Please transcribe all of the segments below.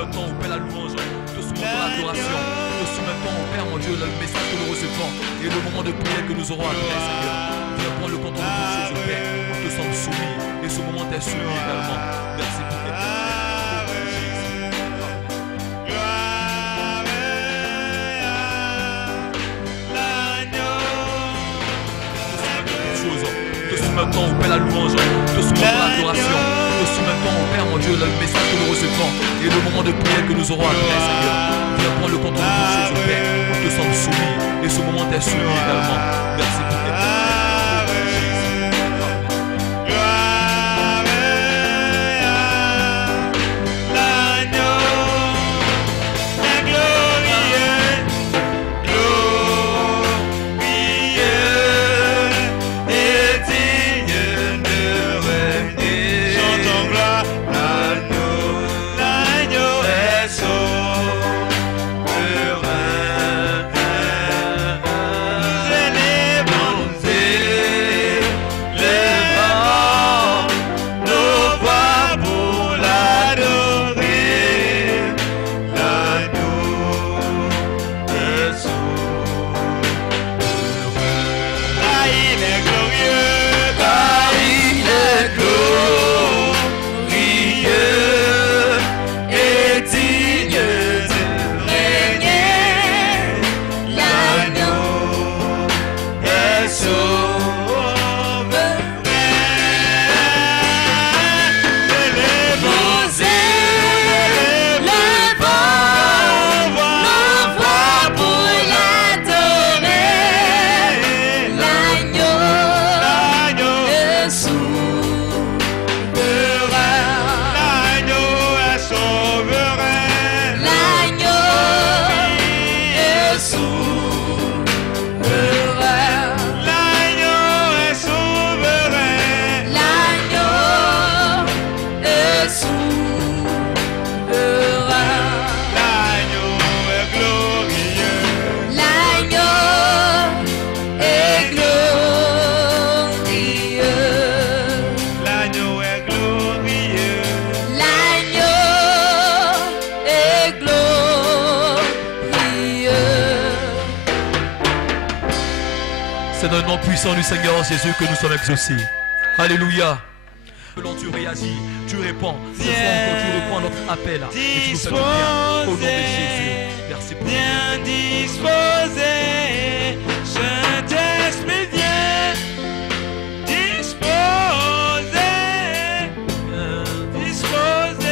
soumettons au Père la louange, te soumettons l'adoration, te soumettons au Père mon Dieu le message que nous recevons et le moment de prière que nous aurons après, Seigneur. Viens prendre le contrôle de toutes choses, Père. Nous te sommes soumis et ce moment t'est soumis également. Merci pour tes temps. Te soumettons au Père la louange, te soumettons l'adoration, te soumettons au Père mon Dieu le message que nous recevons et le moment de prière que nous aurons après, Seigneur. Viens prendre le contrôle de toutes choses, Père. Nous te sommes soumis et ce moment t'est soumis également. Merci pour tes temps. C'est dans le nom puissant du Seigneur Jésus que nous sommes exaucés. Alléluia. Tu réagis, tu réponds. Ce soir encore, tu réponds à notre appel. Et tu nous fais du bien. Au nom de Jésus. Merci pour bien disposé. Saint-Esprit, viens. Disposé. Disposé.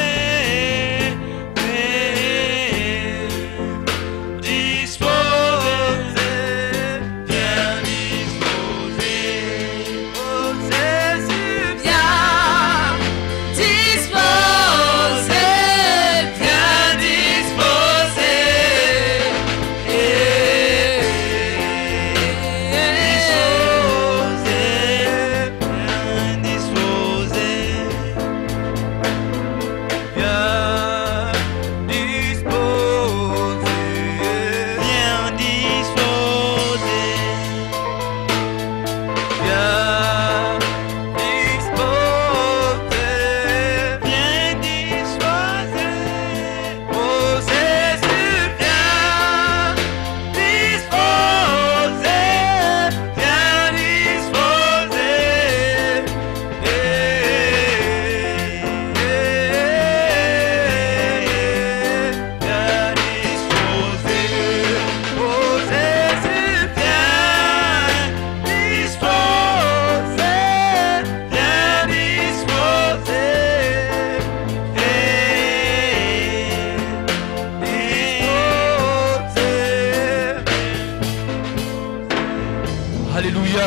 Alléluia.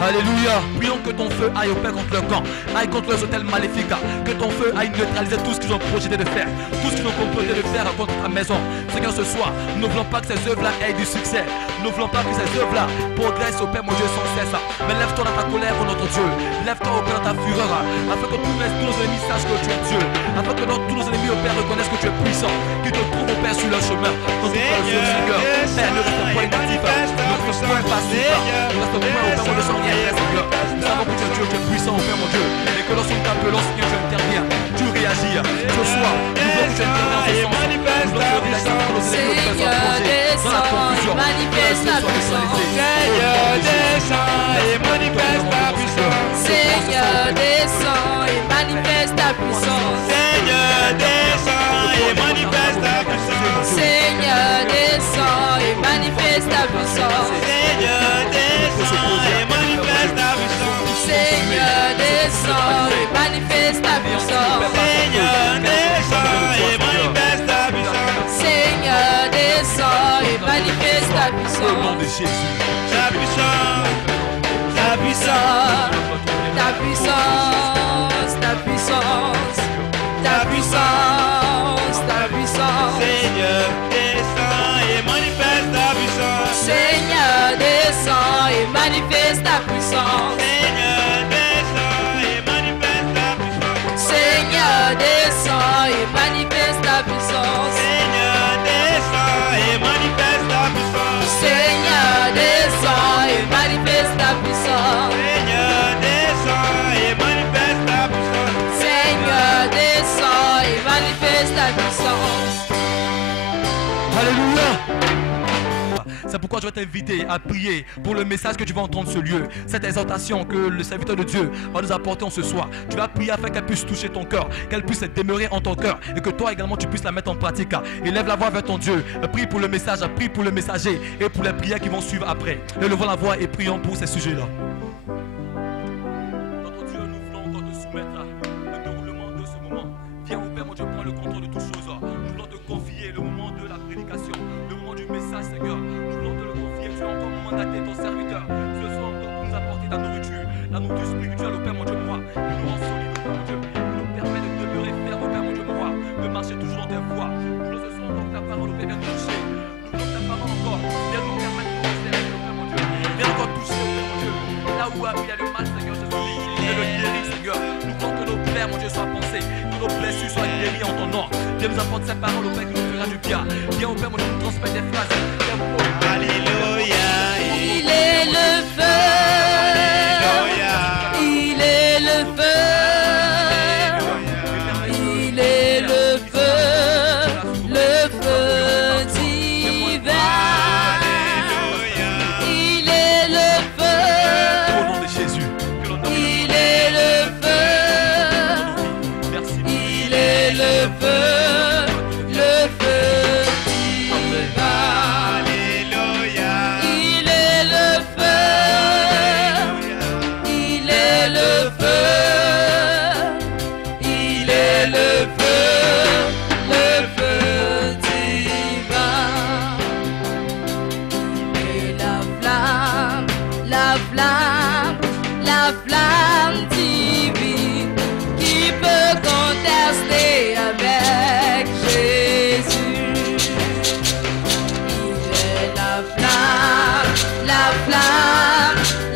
Alléluia. Prions que ton feu aille au Père contre le camp, aille contre les hôtels maléfiques, que ton feu aille neutraliser tout ce qu'ils ont projeté de faire, tout ce qu'ils ont comploté de faire contre ta maison. Seigneur, ce soir, nous ne voulons pas que ces œuvres-là aient du succès. Nous ne voulons pas que ces œuvres-là progressent au Père, mon Dieu, sans cesse. Mais lève-toi dans ta colère, oh notre Dieu. Lève-toi au Père dans ta fureur, afin que tous nos ennemis sachent que tu es Dieu, afin que tous nos ennemis, au Père, reconnaissent que tu es puissant, qu'ils te trouvent, au Père, sur leur chemin. Dans ton Seigneur, Père, ne reste pas inactif, ne reste pas passif, ne reste pas au Père, mon Dieu, sans rien faire, Seigneur. Nous savons que tu es Dieu, tu es puissant, au Père, mon Dieu, et que lorsque nous t'appelons, Seigneur, tu interviens, tu réagis. Ce soir, nous descends et manifeste ta puissance. Seigneur, descends et manifeste ta puissance. Seigneur, descends et manifeste ta puissance. Seigneur, descends et manifeste ta puissance. Seigneur, descends et manifeste ta puissance. Seigneur, descends et manifeste ta puissance. Seigneur, descends et manifeste ta puissance. Seigneur, descends et manifeste ta puissance. Seigneur, descends et manifeste ta puissance. Seigneur, descends et manifeste ta Au nom puissance. de Jésus. Ta puissance, ta puissance, Ta puissance, ta puissance, ta puissance, ta puissance. Seigneur, descends et manifeste ta puissance. Seigneur, descends et manifeste ta puissance. Seigneur, descends et manifeste ta puissance. Seigneur, descends et manifeste ta puissance. Seigneur, descends et manifeste ta puissance. Seigneur, descends et manifeste ta puissance. Seigneur, descends et manifeste ta puissance. Seigneur, descends et manifeste ta puissance. Alléluia. C'est pourquoi je vais t'inviter à prier pour le message que tu vas entendre ce lieu. Cette exhortation que le serviteur de Dieu va nous apporter en ce soir. Tu vas prier afin qu'elle puisse toucher ton cœur, qu'elle puisse demeurer en ton cœur et que toi également tu puisses la mettre en pratique. Élève la voix vers ton Dieu. Prie pour le message, prie pour le messager et pour les prières qui vont suivre après. Élevons la voix et prions pour ces sujets-là. Notre Dieu, nous voulons encore te soumettre le déroulement de ce moment. Viens, mon Père, mon Dieu, prends le contrôle de toutes choses. Nous voulons te confier le moment de la prédication, le moment du message, Seigneur. Nous voulons te le confier. Tu as encore mandaté ton serviteur. Ce soir encore pour nous apporter la nourriture spirituelle, au Père, mon Dieu, moi. Il nous rend solide, au Père, mon Dieu. Il nous permet de demeurer ferme, au Père, mon Dieu, moi. De marcher toujours dans tes voies. Nous voulons ce soir encore que ta parole, au Père, vienne nous toucher. Nous voulons que ta parole encore vienne nous permettre de nous servir, au Père, mon Dieu. Viens encore toucher, au Père, mon Dieu. Là où il y a le mal, Seigneur Jésus, et le guérir, Seigneur. Nous voulons que nos pères, mon Dieu, soient pensés, que nos blessures soient guéries en ton nom. Viens nous apporter cette parole, au Père, qui nous fera du bien. Viens, au Père, mon Dieu, nous transmettre des phrases. Viens, au Père, Alléluia. Il est le feu. Il est le feu. Il est le feu divin. Il est le au feu. nom de Jésus. Que l'on Il est le feu. merci. Il est le feu divin. Alléluia. Il est le feu. Il est le feu. Il est le feu divin. Il est la flamme divine qui peut contester avec Jésus. Il est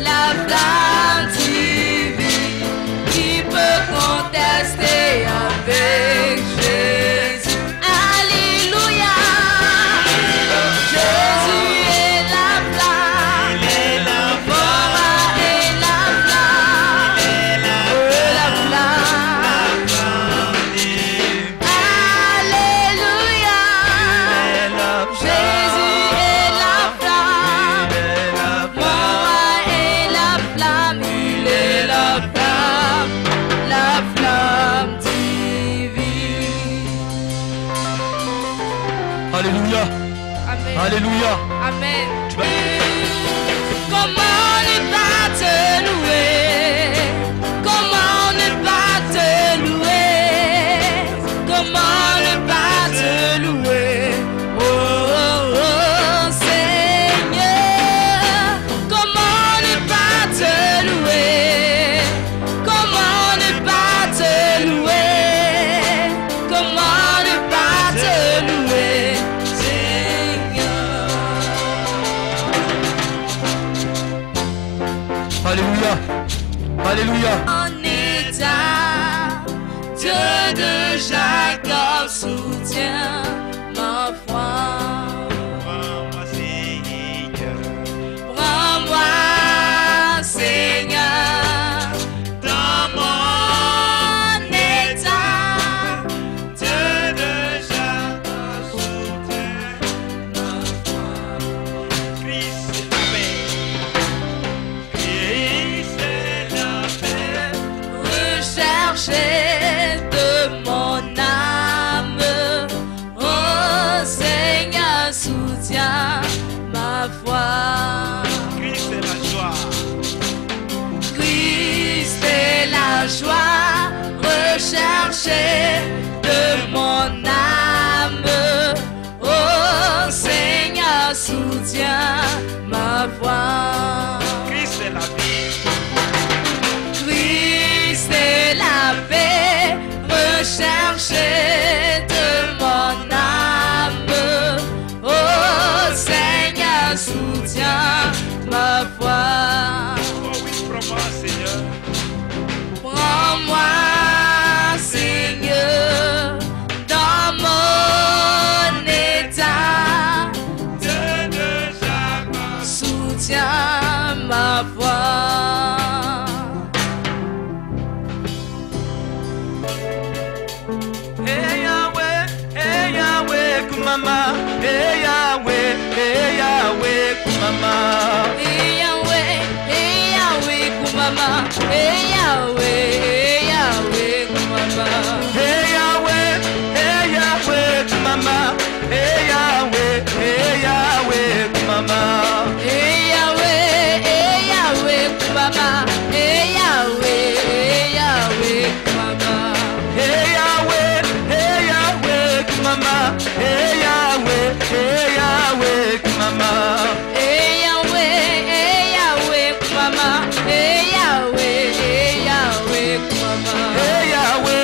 la flamme divine qui peut contester avec Jésus. Alléluia. Jésus est la flamme. Il est la Maman est la flamme. La flamme. Alléluia. Jésus est la flamme. Maman est la flamme. Il est la flamme divine. Alléluia. Amen. Alléluia. Amen. Tu vas- Comment ne pas te louer? Comment ne pas te louer? Comment ne pas te louer? Oh, oh, oh, Seigneur. Comment ne pas te louer? Comment ne pas te louer? Comment ne pas te louer, Seigneur? Alléluia. Alléluia. En état, Dieu de Jacob soutient ma foi. Prends-moi, Seigneur, Prends-moi, Seigneur, dans mon en état, Dieu de kumama, eh Yahweh, kumama. Kumama, eh Yahweh, kumama. Hey Yahweh, kumama, hey Yahweh, kumama. Hey Yahweh, kumama, eh Yahweh, kumama. Hey Yahweh, kumama, hey Yahweh, kumama. Hey Yahweh, kumama, eh Yahweh, kumama. Hey Yahweh,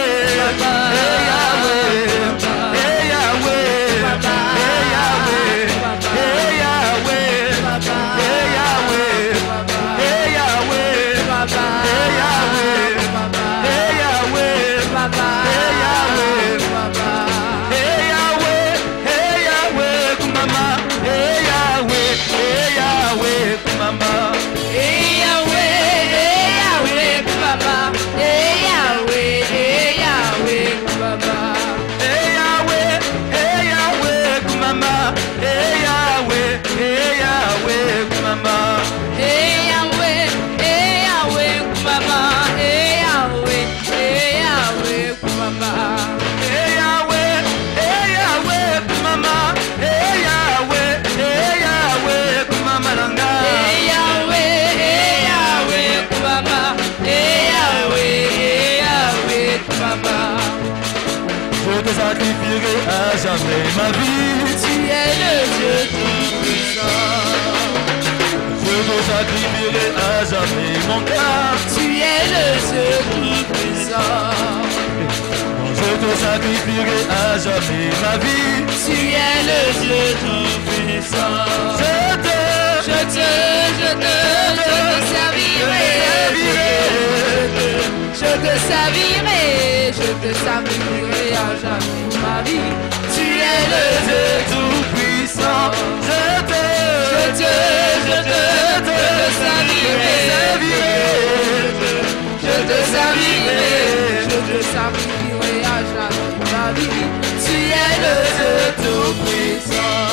sacrifierai à jamais ma vie. Tu es le Dieu tout-puissant. Je te sacrifierai à jamais mon cœur. Tu es le Dieu tout-puissant. Je te sacrifierai à jamais ma vie. Tu es le Dieu tout-puissant. Je te servirai. Je te servirai à jamais ma vie. Tu es le Dieu tout-puissant. Je te servirai. Je te servirai à jamais ma vie. Tu es le Dieu tout-puissant.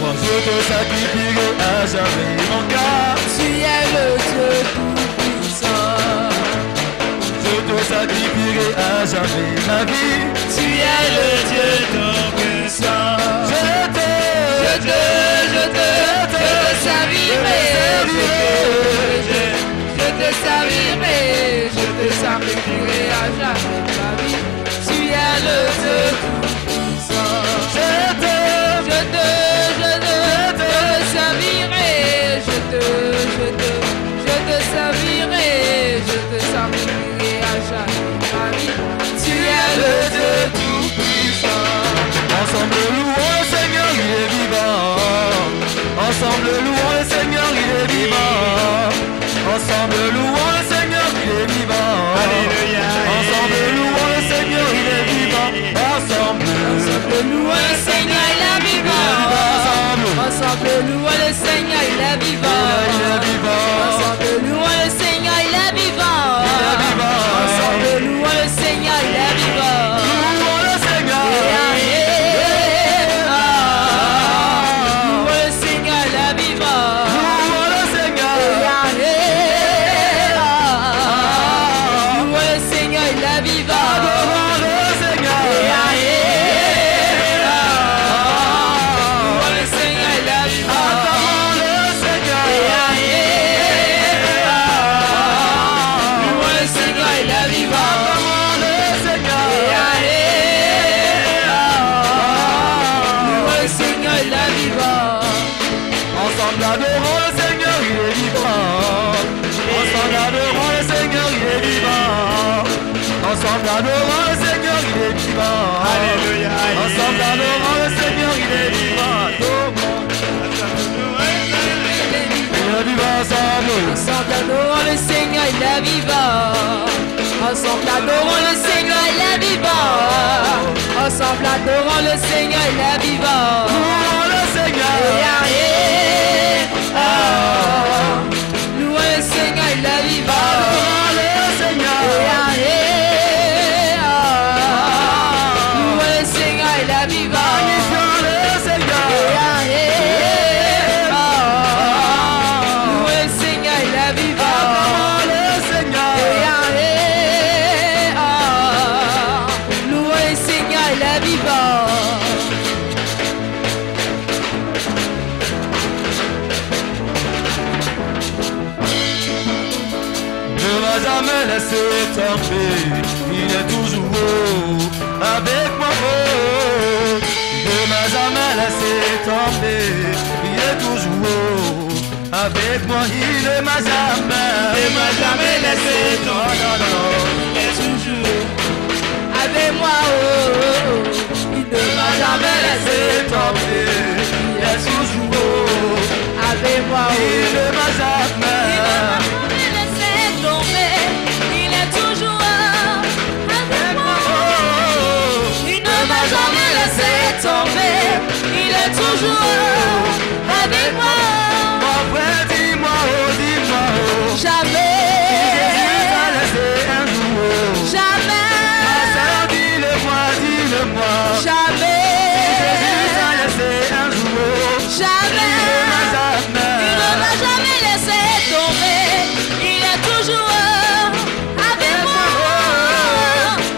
Moi je te sacrifierai à jamais mon cœur. Tu es le Dieu tout-puissant. Je te sacrifierai à jamais ma vie. Tu es le Dieu tout-puissant. Je te servirai. Je te servirai à jamais ma vie. Tu es le Dieu tout-puissant. Je te servirai. Je te servirai à jamais ma vie. Tu es le Dieu tout-puissant. Ensemble louons le Seigneur, il est vivant. Ensemble louons le Seigneur, il est vivant. Ensemble louons le Seigneur, il est vivant. Alléluia. Ensemble louons le Seigneur, il est vivant. Ensemble louons le Seigneur, il est vivant. Ensemble louons le Seigneur, il est vivant. Ensemble louons le Seigneur, il est vivant. Ensemble louons le Seigneur, il est vivant. louons le Seigneur. Louons le Seigneur, il est vivant. Louons le Seigneur. Louons le Seigneur, il est vivant. Adorons le Seigneur. Louons le Seigneur, il est vivant. Adorons le Seigneur. Louons le Seigneur, il est vivant. Adorons le Seigneur. Louons le Seigneur, il est vivant. Ensemble adorons le Seigneur, il est vivant. Ensemble adorons le Seigneur, il est vivant. Ensemble adorons le Seigneur, il est vivant. Alléluia. Ensemble adorons le Seigneur, il est vivant. Il est vivant ensemble. Ensemble adorons le Seigneur, il est vivant. Ensemble adorons le Seigneur, il est vivant. Ensemble adorons le Seigneur, il est vivant. Louons le Seigneur. Louons le Seigneur, il est vivant. Adorons le Seigneur. Louons le Seigneur, il est vivant. laissé tomber. Il est toujours avec moi. Il ne m'a jamais laissé tomber. Il est toujours avec moi. Il ne m'a jamais laissé tomber. Non, non, non. Il est toujours avec moi. Il ne m'a jamais laissé tomber. Il est toujours avec moi. Il ne m'a jamais laissé tomber. Il est toujours avec moi. Il ne m'a jamais laissé tomber. Il est toujours avec moi. Mon frère, dis-moi, oh, dis-moi, oh. Jamais. Jésus t'a laissé un jour. Jamais. Ma soeur, dis-le-moi, dis-le-moi. Jamais. Jésus t'a laissé un jour. Jamais. Il ne m'a jamais laissé tomber. Il est toujours avec moi.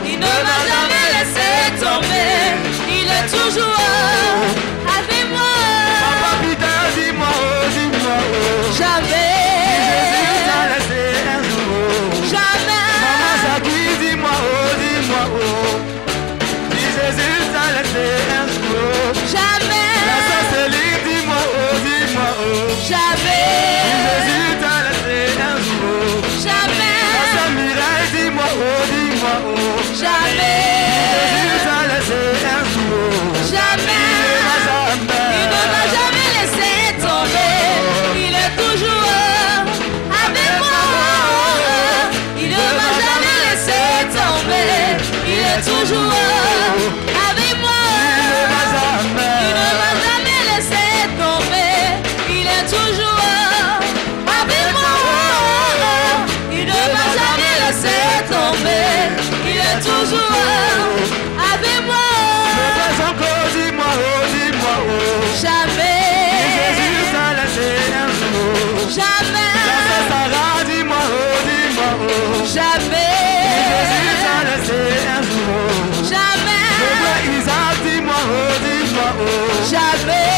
Il ne m'a jamais laissé tomber. Il est toujours avec moi. Papa Peter, dis-moi, oh, dis-moi, oh. Jamais. Jésus t'a laissé un jour. Jamais. Maman Jackie, dis-moi, oh, dis-moi, oh. Si Jésus t'a laissé un jour. Jamais. La sœur Céline, dis-moi, oh, dis-moi, oh. Jamais. Jésus t'a laissé un jour. Jamais. La sœur Mireille, dis-moi, oh, dis-moi, oh. Jamais. Jésus t'a laissé un jour. Jamais. Il ne m'a jamais laissé tomber. Il est toujours avec moi. Il ne m'a jamais laissé tomber. Il est toujours avec moi. Il ne m'a jamais laissé tomber. Il est toujours avec moi. Il ne m'a jamais laissé tomber. Il est toujours avec moi. Encore, dis-moi, oh, dis-moi, oh. Jamais. Jésus t'a laissé un jour. Jamais. La sœur Sarah, dis-moi, oh, dis-moi, oh. Jamais. Jésus t'a laissé un jour. Jamais. Le frère Isaac, dis-moi, oh, dis-moi, oh. Jamais.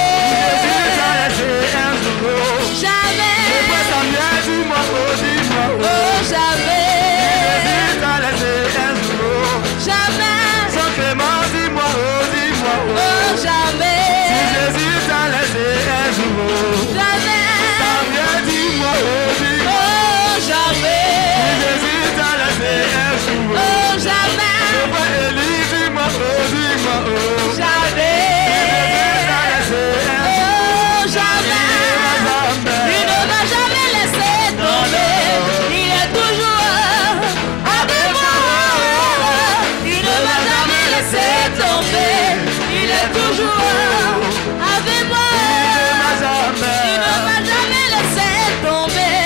Jésus t'a laissé un jour. Jamais. Le frère Samuel, dis-moi, oh, dis-moi, oh. Oh, jamais. Jésus t'a laissé un jour. Jamais. Jean Clément, dis-moi, oh, dis-moi, oh. Oh, jamais. Jésus t'a laissé un jour. Jamais. Samuel, dis-moi, oh, dis-moi. Oh, jamais. Jésus t'a laissé un jour. Oh, jamais. Le frère Élie, dis-moi, oh, dis-moi, oh. Jamais. Jésus t'a laissé un jour. Oh, jamais. Il ne m'a jamais laissé tomber. Il est toujours avec moi. Il ne m'a jamais laissé tomber. Il est toujours avec moi. Il ne m'a jamais laissé tomber.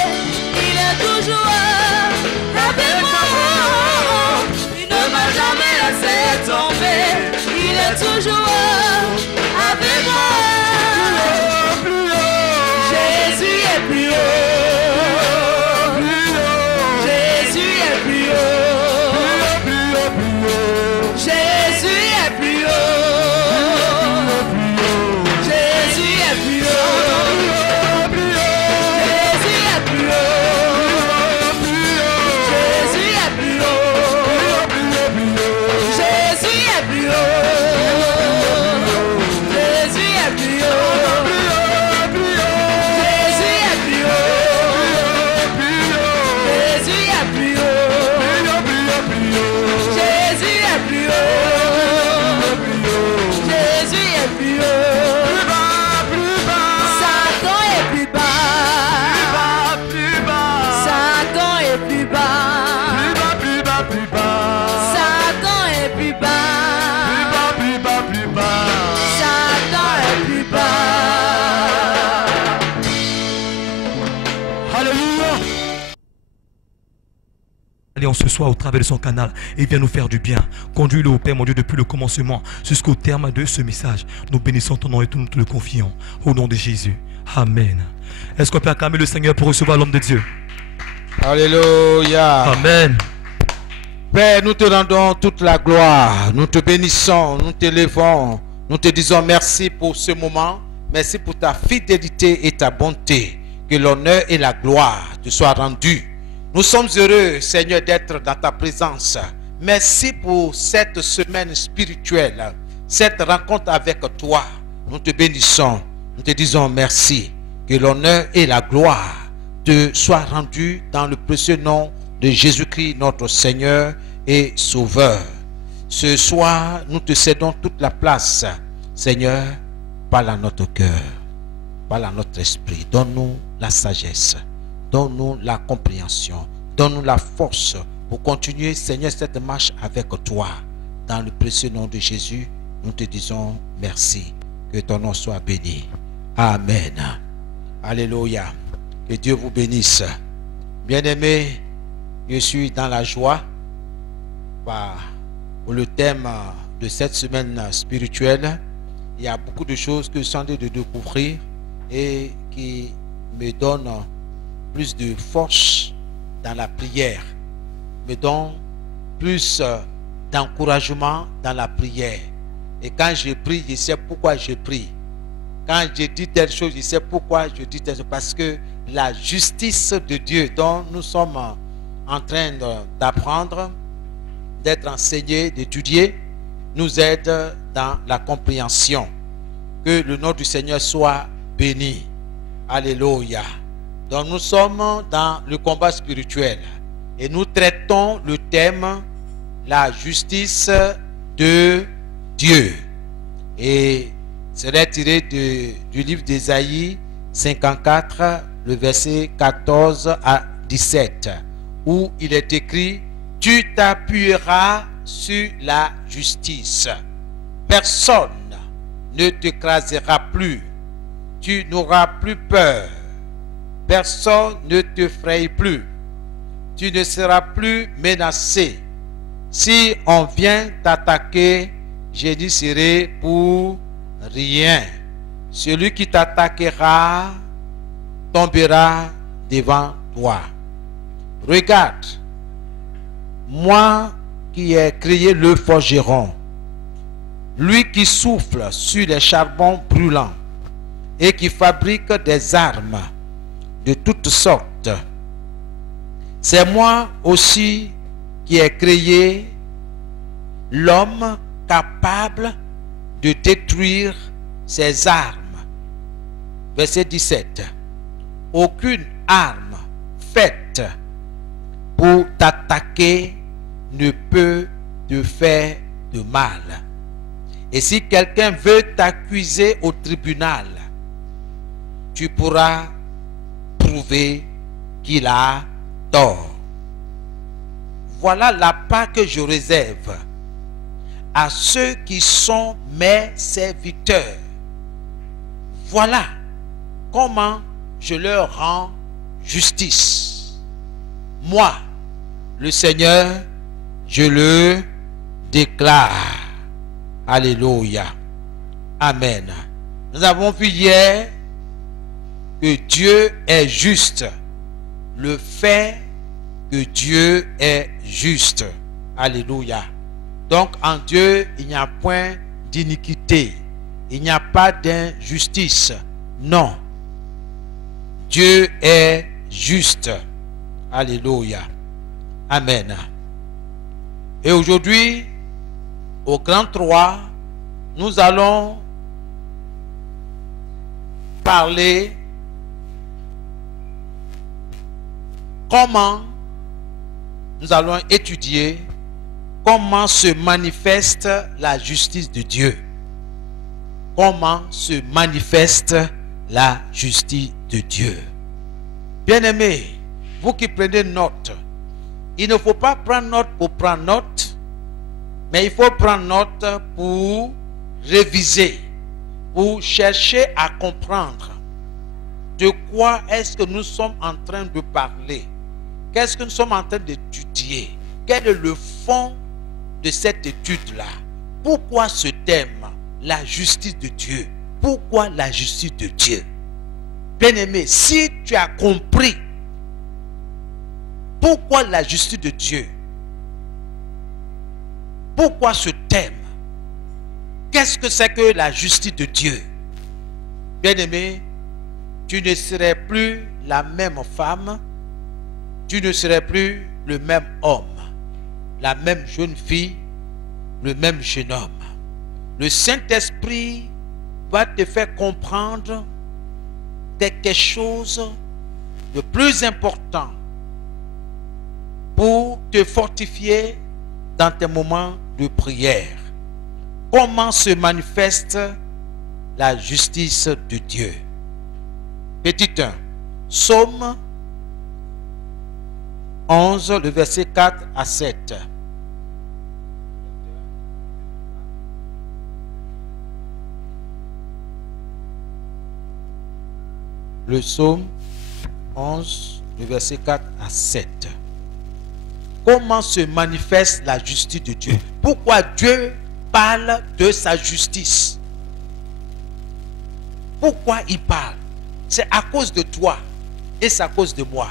Il est toujours avec moi. Il ne m'a jamais laissé tomber. Il est toujours avec moi. Jésus est plus haut. Jésus est plus haut. Jésus est plus haut. Jésus est plus haut. Jésus est plus haut. Jésus est plus haut. Jésus est plus haut. Jésus est plus haut. Jésus est plus haut. Jésus est plus haut. Jésus est plus haut. Jésus est plus haut. Satan est plus bas. Satan est plus bas. Satan est plus bas. Satan est plus bas. Alléluia. Allez, on se soit au travers de son canal et viens nous faire du bien. Conduis-le au Père, mon Dieu, depuis le commencement jusqu'au terme de ce message. Nous bénissons ton nom et nous te le confions. Au nom de Jésus. Amen. Est-ce qu'on peut acclamer le Seigneur pour recevoir l'homme de Dieu? Alléluia. Amen. Père, nous te rendons toute la gloire. Nous te bénissons, nous t'élevons. Nous te disons merci pour ce moment. Merci pour ta fidélité et ta bonté. Que l'honneur et la gloire te soient rendus. Nous sommes heureux, Seigneur, d'être dans ta présence. Merci pour cette semaine spirituelle, cette rencontre avec toi. Nous te bénissons, nous te disons merci. Que l'honneur et la gloire te soient rendus dans le précieux nom de Jésus-Christ, notre Seigneur et Sauveur. Ce soir, nous te cédons toute la place. Seigneur, parle à notre cœur, parle à notre esprit. Donne-nous la sagesse, donne-nous la compréhension, donne-nous la force pour continuer, Seigneur, cette marche avec toi. Dans le précieux nom de Jésus, nous te disons merci. Que ton nom soit béni. Amen. Alléluia. Que Dieu vous bénisse. Bien-aimés, je suis dans la joie pour le thème de cette semaine spirituelle. Il y a beaucoup de choses que je suis en train de découvrir et qui me donnent plus de force dans la prière, me donnent plus d'encouragement dans la prière. Et quand je prie, je sais pourquoi je prie. Quand je dis telle chose, je sais pourquoi je dis telle chose. Parce que la justice de Dieu dont nous sommes en train d'apprendre, d'être enseignés, d'étudier, nous aide dans la compréhension. Que le nom du Seigneur soit béni. Alléluia. Donc nous sommes dans le combat spirituel. Et nous traitons le thème la justice de Dieu. Et c'est tiré du livre d'Ésaïe 54, le verset 14 à 17, où il est écrit: tu t'appuieras sur la justice. Personne ne t'écrasera plus. Tu n'auras plus peur. Personne ne te fraye plus. Tu ne seras plus menacé. Si on vient t'attaquer, je n'y serai pour rien. Celui qui t'attaquera tombera devant toi. Regarde, moi qui ai créé le forgeron, lui qui souffle sur les charbons brûlants et qui fabrique des armes de toutes sortes. C'est moi aussi qui ai créé l'homme capable de détruire ses armes. Verset 17. Aucune arme faite pour t'attaquer ne peut te faire de mal. Et si quelqu'un veut t'accuser au tribunal, tu pourras prouver qu'il a tort. Voilà la part que je réserve à ceux qui sont mes serviteurs. Voilà comment je leur rends justice. Moi, le Seigneur, je le déclare. Alléluia. Amen. Nous avons vu hier que Dieu est juste. Le fait que Dieu est juste. Alléluia. Donc en Dieu, il n'y a point d'iniquité. Il n'y a pas d'injustice. Non. Dieu est juste. Alléluia. Amen. Et aujourd'hui, au grand 3, nous allons parler comment nous allons étudier comment se manifeste la justice de Dieu. Comment se manifeste la justice de Dieu. Bien-aimés, vous qui prenez note, il ne faut pas prendre note pour prendre note, mais il faut prendre note pour réviser, pour chercher à comprendre de quoi est-ce que nous sommes en train de parler. Qu'est-ce que nous sommes en train d'étudier? Quel est le fond de cette étude-là? Pourquoi ce thème, la justice de Dieu? Pourquoi la justice de Dieu? Bien-aimé, si tu as compris pourquoi la justice de Dieu, pourquoi ce thème, qu'est-ce que c'est que la justice de Dieu? Bien-aimé, tu ne serais plus la même femme, tu ne serais plus le même homme, la même jeune fille, le même jeune homme. Le Saint-Esprit va te faire comprendre quelque chose de plus important pour te fortifier dans tes moments de prière. Comment se manifeste la justice de Dieu? Petit 1, Psaume 11, le verset 4 à 7. Le Psaume 11, le verset 4 à 7. Comment se manifeste la justice de Dieu? Pourquoi Dieu parle de sa justice? Pourquoi il parle? C'est à cause de toi et c'est à cause de moi.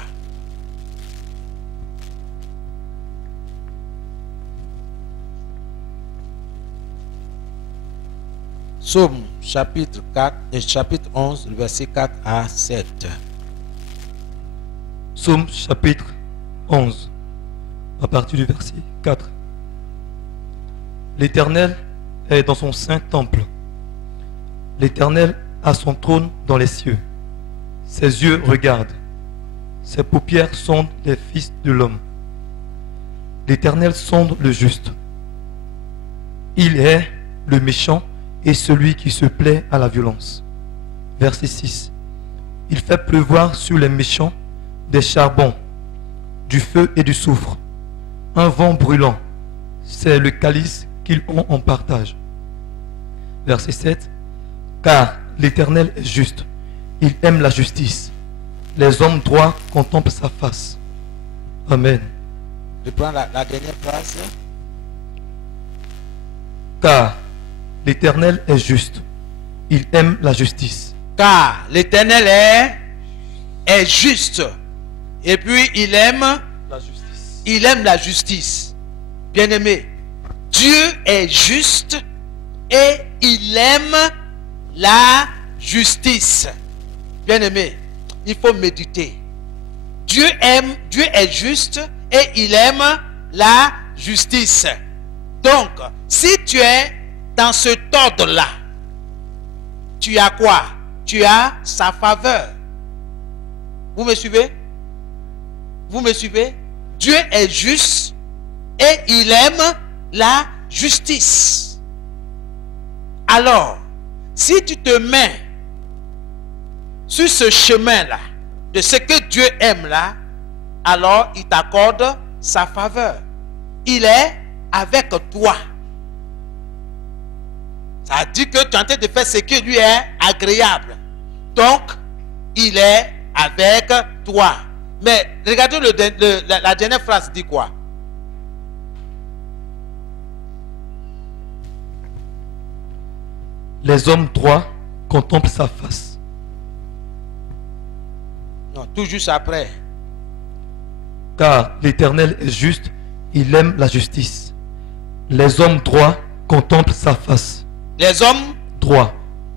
Psaume chapitre 11, le verset 4 à 7. Psaume chapitre 11, à partir du verset 4. L'Éternel est dans son saint temple. L'Éternel a son trône dans les cieux. Ses yeux regardent. Ses paupières sondent les fils de l'homme. L'Éternel sonde le juste. Il est le méchant et celui qui se plaît à la violence. Verset 6. Il fait pleuvoir sur les méchants des charbons, du feu et du soufre. Un vent brûlant, c'est le calice qu'ils ont en partage. Verset 7. Car l'Éternel est juste, il aime la justice. Les hommes droits contemplent sa face. Amen. Je prends la dernière phrase. Car l'Éternel est juste, il aime la justice. Car l'Éternel est juste. Et puis il aime La justice. Il aime la justice. Bien-aimé, Dieu est juste et il aime la justice. Bien-aimé, il faut méditer. Dieu est juste et il aime la justice. Donc, si tu es dans cet ordre-là, tu as quoi? Tu as sa faveur. Vous me suivez? Vous me suivez? Dieu est juste et il aime la justice. Alors, si tu te mets sur ce chemin-là, de ce que Dieu aime là, alors il t'accorde sa faveur. Il est avec toi. Ça dit que tu es en train de faire ce qui lui est agréable. Donc, il est avec toi. Mais regardez la dernière phrase dit quoi? Les hommes droits contemplent sa face. Non, tout juste après. Car l'Éternel est juste, il aime la justice. Les hommes droits contemplent sa face. Les hommes Droits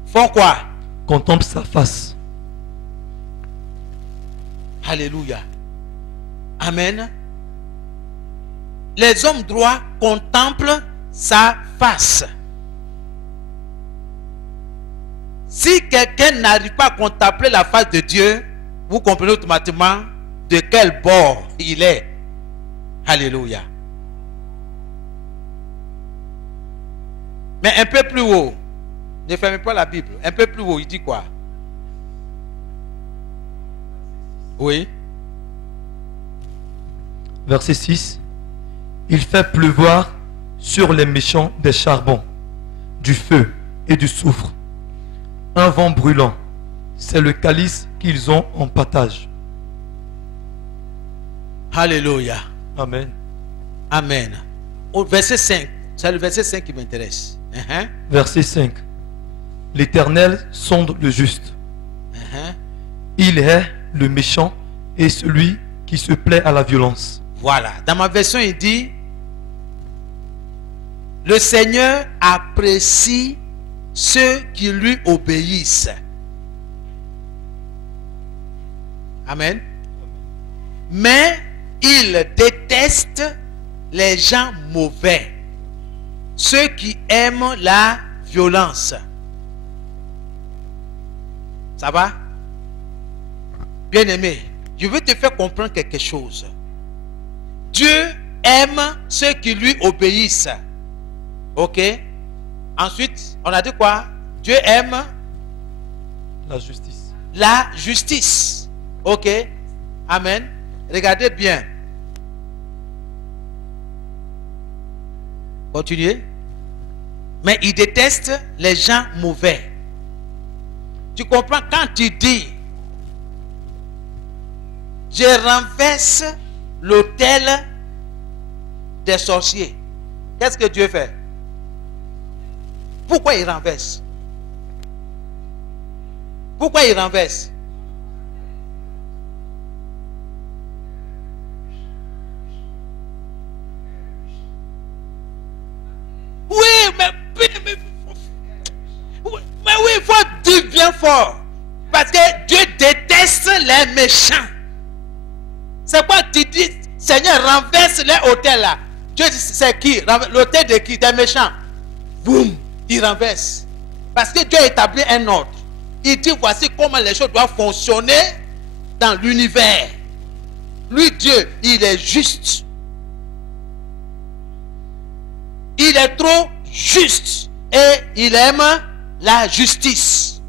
font quoi? contemplent sa face. Alléluia. Amen. Les hommes droits contemplent sa face. Si quelqu'un n'arrive pas à contempler la face de Dieu, vous comprenez automatiquement de quel bord il est. Alléluia. Mais un peu plus haut, ne fermez pas la Bible, un peu plus haut, il dit quoi? Oui. Verset 6. Il fait pleuvoir sur les méchants des charbons, du feu et du soufre. Un vent brûlant, c'est le calice qu'ils ont en partage. Alléluia. Amen. Amen. Au verset 5, c'est le verset 5 qui m'intéresse. Verset 5. L'Éternel sonde le juste. Il est le méchant et celui qui se plaît à la violence. Voilà. Dans ma version, il dit: le Seigneur apprécie ceux qui lui obéissent. Amen. Mais il déteste les gens mauvais, ceux qui aiment la violence. Ça va? Bien-aimé, je veux te faire comprendre quelque chose. Dieu aime ceux qui lui obéissent. Ok? Ensuite, on a dit quoi? Dieu aime La justice. la justice. Ok? Amen. Regardez bien. Continuez. Mais il déteste les gens mauvais. Tu comprends quand tu dis je renverse l'autel des sorciers. Qu'est-ce que Dieu fait? Pourquoi il renverse? Pourquoi il renverse? Oui, mais oui, il faut dire bien fort. Parce que Dieu déteste les méchants. C'est quoi tu dis, Seigneur, renverse les hôtels là. Dieu dit, c'est qui? L'hôtel de qui? Des méchants. Boum, il renverse. Parce que Dieu a établi un ordre. Il dit, voici comment les choses doivent fonctionner dans l'univers. Lui, Dieu, il est juste. Il est trop juste. Et il aime la justice.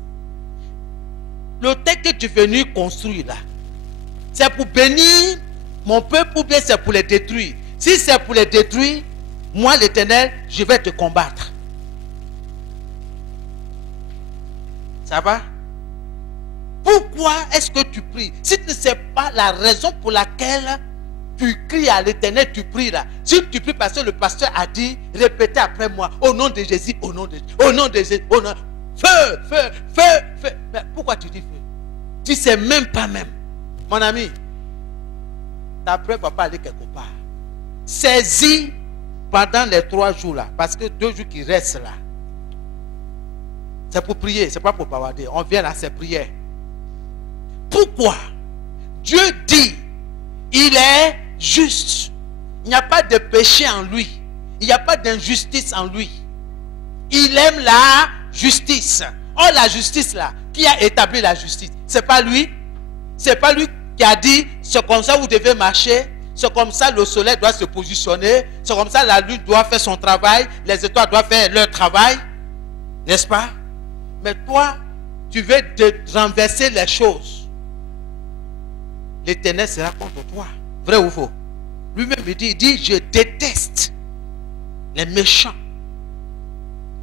L'hôtel que tu es venu construire là, c'est pour bénir mon peuple ou bien c'est pour les détruire? Si c'est pour les détruire, moi l'Éternel, je vais te combattre. Ça va? Pourquoi est-ce que tu pries? Si tu ne sais pas la raison pour laquelle tu cries à l'Éternel, tu pries là. Si tu pries parce que le pasteur a dit, répétez après moi, au nom de Jésus, au nom de Jésus, au nom de Jésus, au nom. Feu, feu, feu, feu. Mais pourquoi tu dis feu? Tu ne sais même pas même. Mon ami, ta preuve va pas aller quelque part. Saisis pendant les 3 jours là, parce que 2 jours qui restent là, c'est pour prier, c'est pas pour bavarder. On vient là, c'est prière. Pourquoi? Dieu dit, il est juste. Il n'y a pas de péché en lui. Il n'y a pas d'injustice en lui. Il aime la justice. Oh, la justice là, qui a établi la justice? C'est pas lui. C'est pas lui qui a dit, c'est comme ça vous devez marcher. C'est comme ça le soleil doit se positionner. C'est comme ça la lune doit faire son travail. Les étoiles doivent faire leur travail. N'est-ce pas? Mais toi, tu veux renverser les choses. L'Éternel sera contre toi. Vrai ou faux? Lui-même il dit, je déteste les méchants.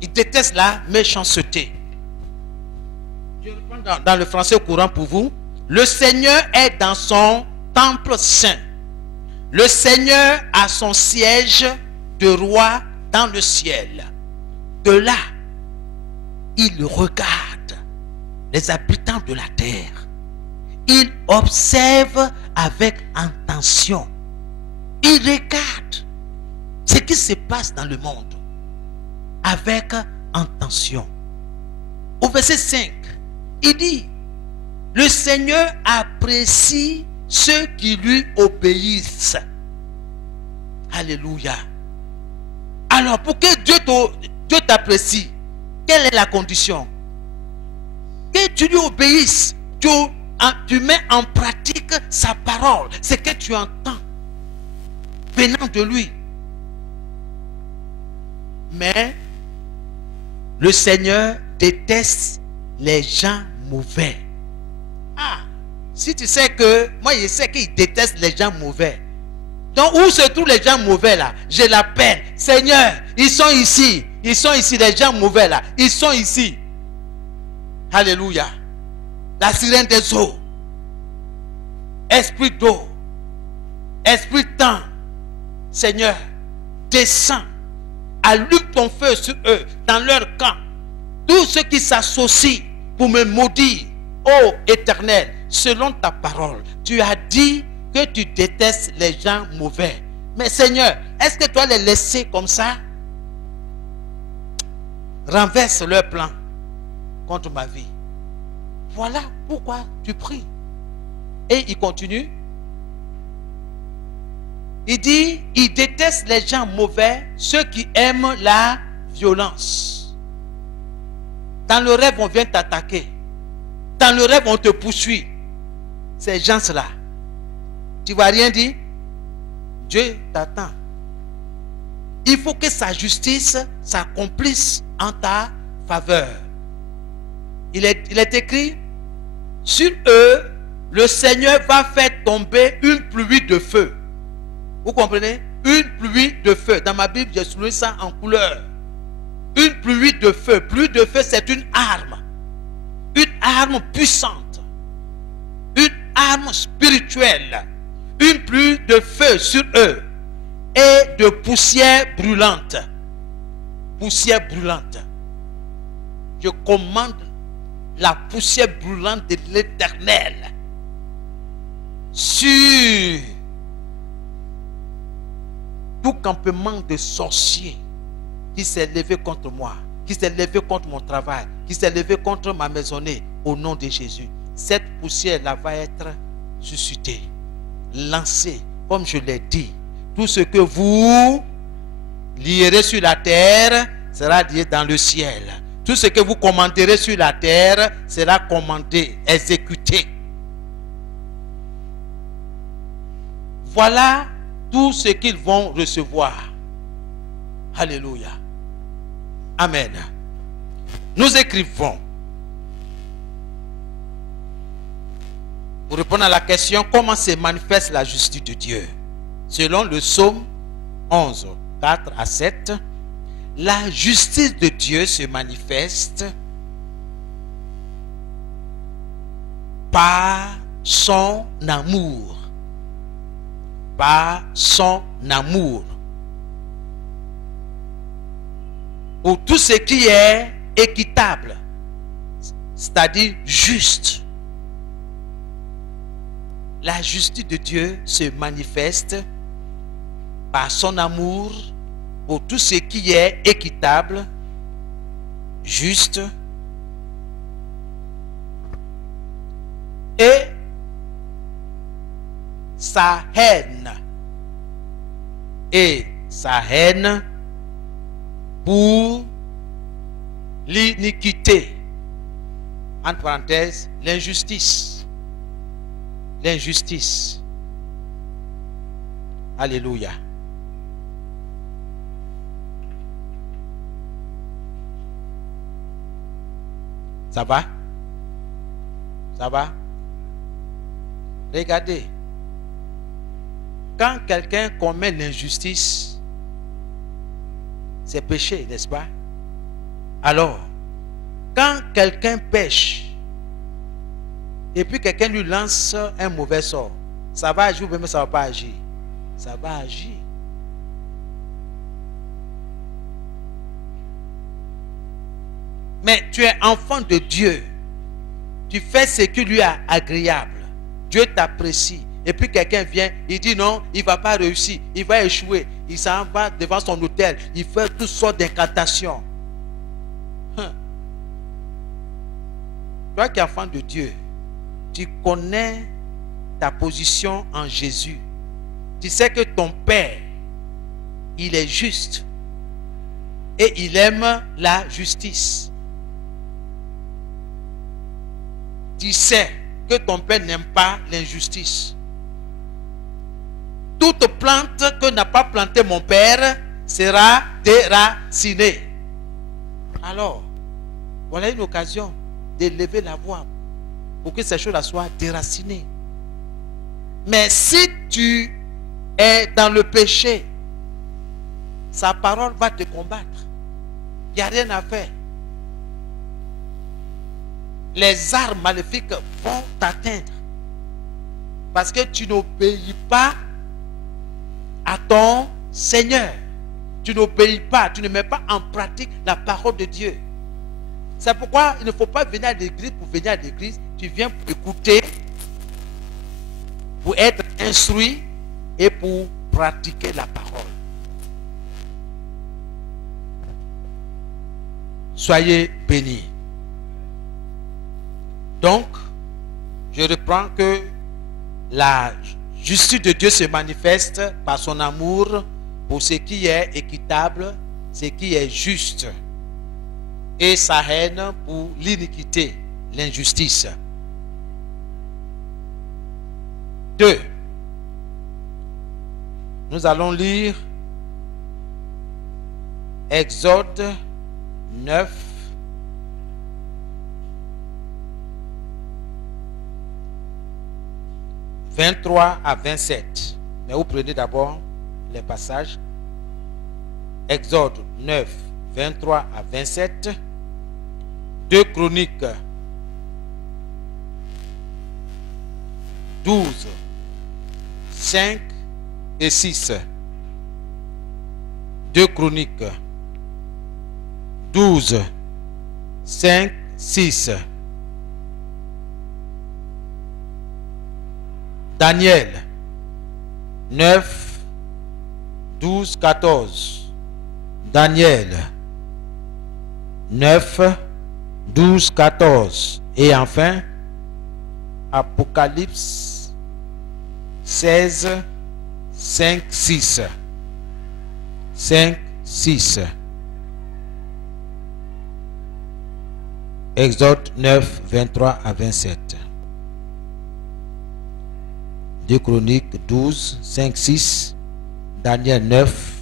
Il déteste la méchanceté. Je reprends dans le français courant pour vous. Le Seigneur est dans son temple saint. Le Seigneur a son siège de roi dans le ciel. De là, il regarde les habitants de la terre. Il observe avec attention. Il regarde ce qui se passe dans le monde avec attention. Au verset 5, il dit, le Seigneur apprécie ceux qui lui obéissent. Alléluia. Alors, pour que Dieu t'apprécie, quelle est la condition? Que tu lui obéisses. Tu mets en pratique sa parole. Ce que tu entends venant de lui. Mais le Seigneur déteste les gens mauvais. Ah, si tu sais que, moi je sais qu'il déteste les gens mauvais. Donc où se trouvent les gens mauvais là? Je l'appelle. Seigneur, ils sont ici. Ils sont ici, les gens mauvais là. Ils sont ici. Alléluia. La sirène des eaux. Esprit d'eau. Esprit de temps. Seigneur, descends. Allume ton feu sur eux, dans leur camp. Tous ceux qui s'associent pour me maudire, ô Éternel, selon ta parole, tu as dit que tu détestes les gens mauvais. Mais Seigneur, est-ce que tu dois les laisser comme ça? Renverse leur plan contre ma vie. Voilà pourquoi tu pries. Et il continue. Il dit, il déteste les gens mauvais, ceux qui aiment la violence. Dans le rêve, on vient t'attaquer. Dans le rêve, on te poursuit. Ces gens-là, tu ne vas rien dire. Dieu t'attend. Il faut que sa justice s'accomplisse en ta faveur. Il est écrit, sur eux, le Seigneur va faire tomber une pluie de feu. Vous comprenez? Une pluie de feu. Dans ma Bible, j'ai souligné ça en couleur. Une pluie de feu. Pluie de feu, c'est une arme. Une arme puissante. Une arme spirituelle. Une pluie de feu sur eux. Et de poussière brûlante. Poussière brûlante. Je commande la poussière brûlante de l'Éternel sur tout campement de sorciers qui s'est levé contre moi, qui s'est levé contre mon travail, qui s'est levé contre ma maisonnée, au nom de Jésus. Cette poussière-là va être suscitée, lancée, comme je l'ai dit. Tout ce que vous lierez sur la terre sera lié dans le ciel. Tout ce que vous commenterez sur la terre sera commandé, exécuté. Voilà tout ce qu'ils vont recevoir. Alléluia. Amen. Nous écrivons. Pour répondre à la question, comment se manifeste la justice de Dieu? Selon le psaume 11, 4 à 7, la justice de Dieu se manifeste par son amour. Par son amour. Pour tout ce qui est équitable, c'est-à-dire juste. La justice de Dieu se manifeste par son amour pour tout ce qui est équitable, juste et sa haine pour l'iniquité, entre parenthèses, l'injustice. L'injustice. Alléluia. Ça va? Ça va? Regardez. Quand quelqu'un commet l'injustice, c'est péché, n'est-ce pas? Alors, quand quelqu'un pêche, et puis quelqu'un lui lance un mauvais sort, ça va agir ou même ça ne va pas agir? Ça va agir. Mais tu es enfant de Dieu. Tu fais ce qui lui est agréable. Dieu t'apprécie. Et puis quelqu'un vient, il dit non, il ne va pas réussir, il va échouer. Il s'en va devant son hôtel, il fait toutes sortes d'incantations. Toi qui es enfant de Dieu, tu connais ta position en Jésus. Tu sais que ton Père, il est juste. Et il aime la justice. Tu sais que ton Père n'aime pas l'injustice. Toute plante que n'a pas planté mon Père sera déracinée. Alors, voilà une occasion d'élever la voix pour que ces choses-là soient déracinées. Mais si tu es dans le péché, sa parole va te combattre. Il n'y a rien à faire. Les armes maléfiques vont t'atteindre. Parce que tu n'obéis pas à ton Seigneur. Tu n'obéis pas, tu ne mets pas en pratique la parole de Dieu. C'est pourquoi il ne faut pas venir à l'église pour venir à l'église. Tu viens pour écouter, pour être instruit et pour pratiquer la parole. Soyez bénis. Donc, je reprends que la justice de Dieu se manifeste par son amour pour ce qui est équitable, ce qui est juste, et sa haine pour l'iniquité, l'injustice. 2. Nous allons lire Exode 9, « 23 à 27. Mais vous prenez d'abord les passages. Exode 9, 23 à 27. 2 Chroniques 12, 5 et 6. 2 Chroniques 12, 5, 6. Daniel 9, 12, 14. Daniel 9, 12, 14. Et enfin, Apocalypse 16, 5, 6. 5, 6. Exode 9, 23 à 27. 2 Chroniques 12, 5, 6. Daniel 9,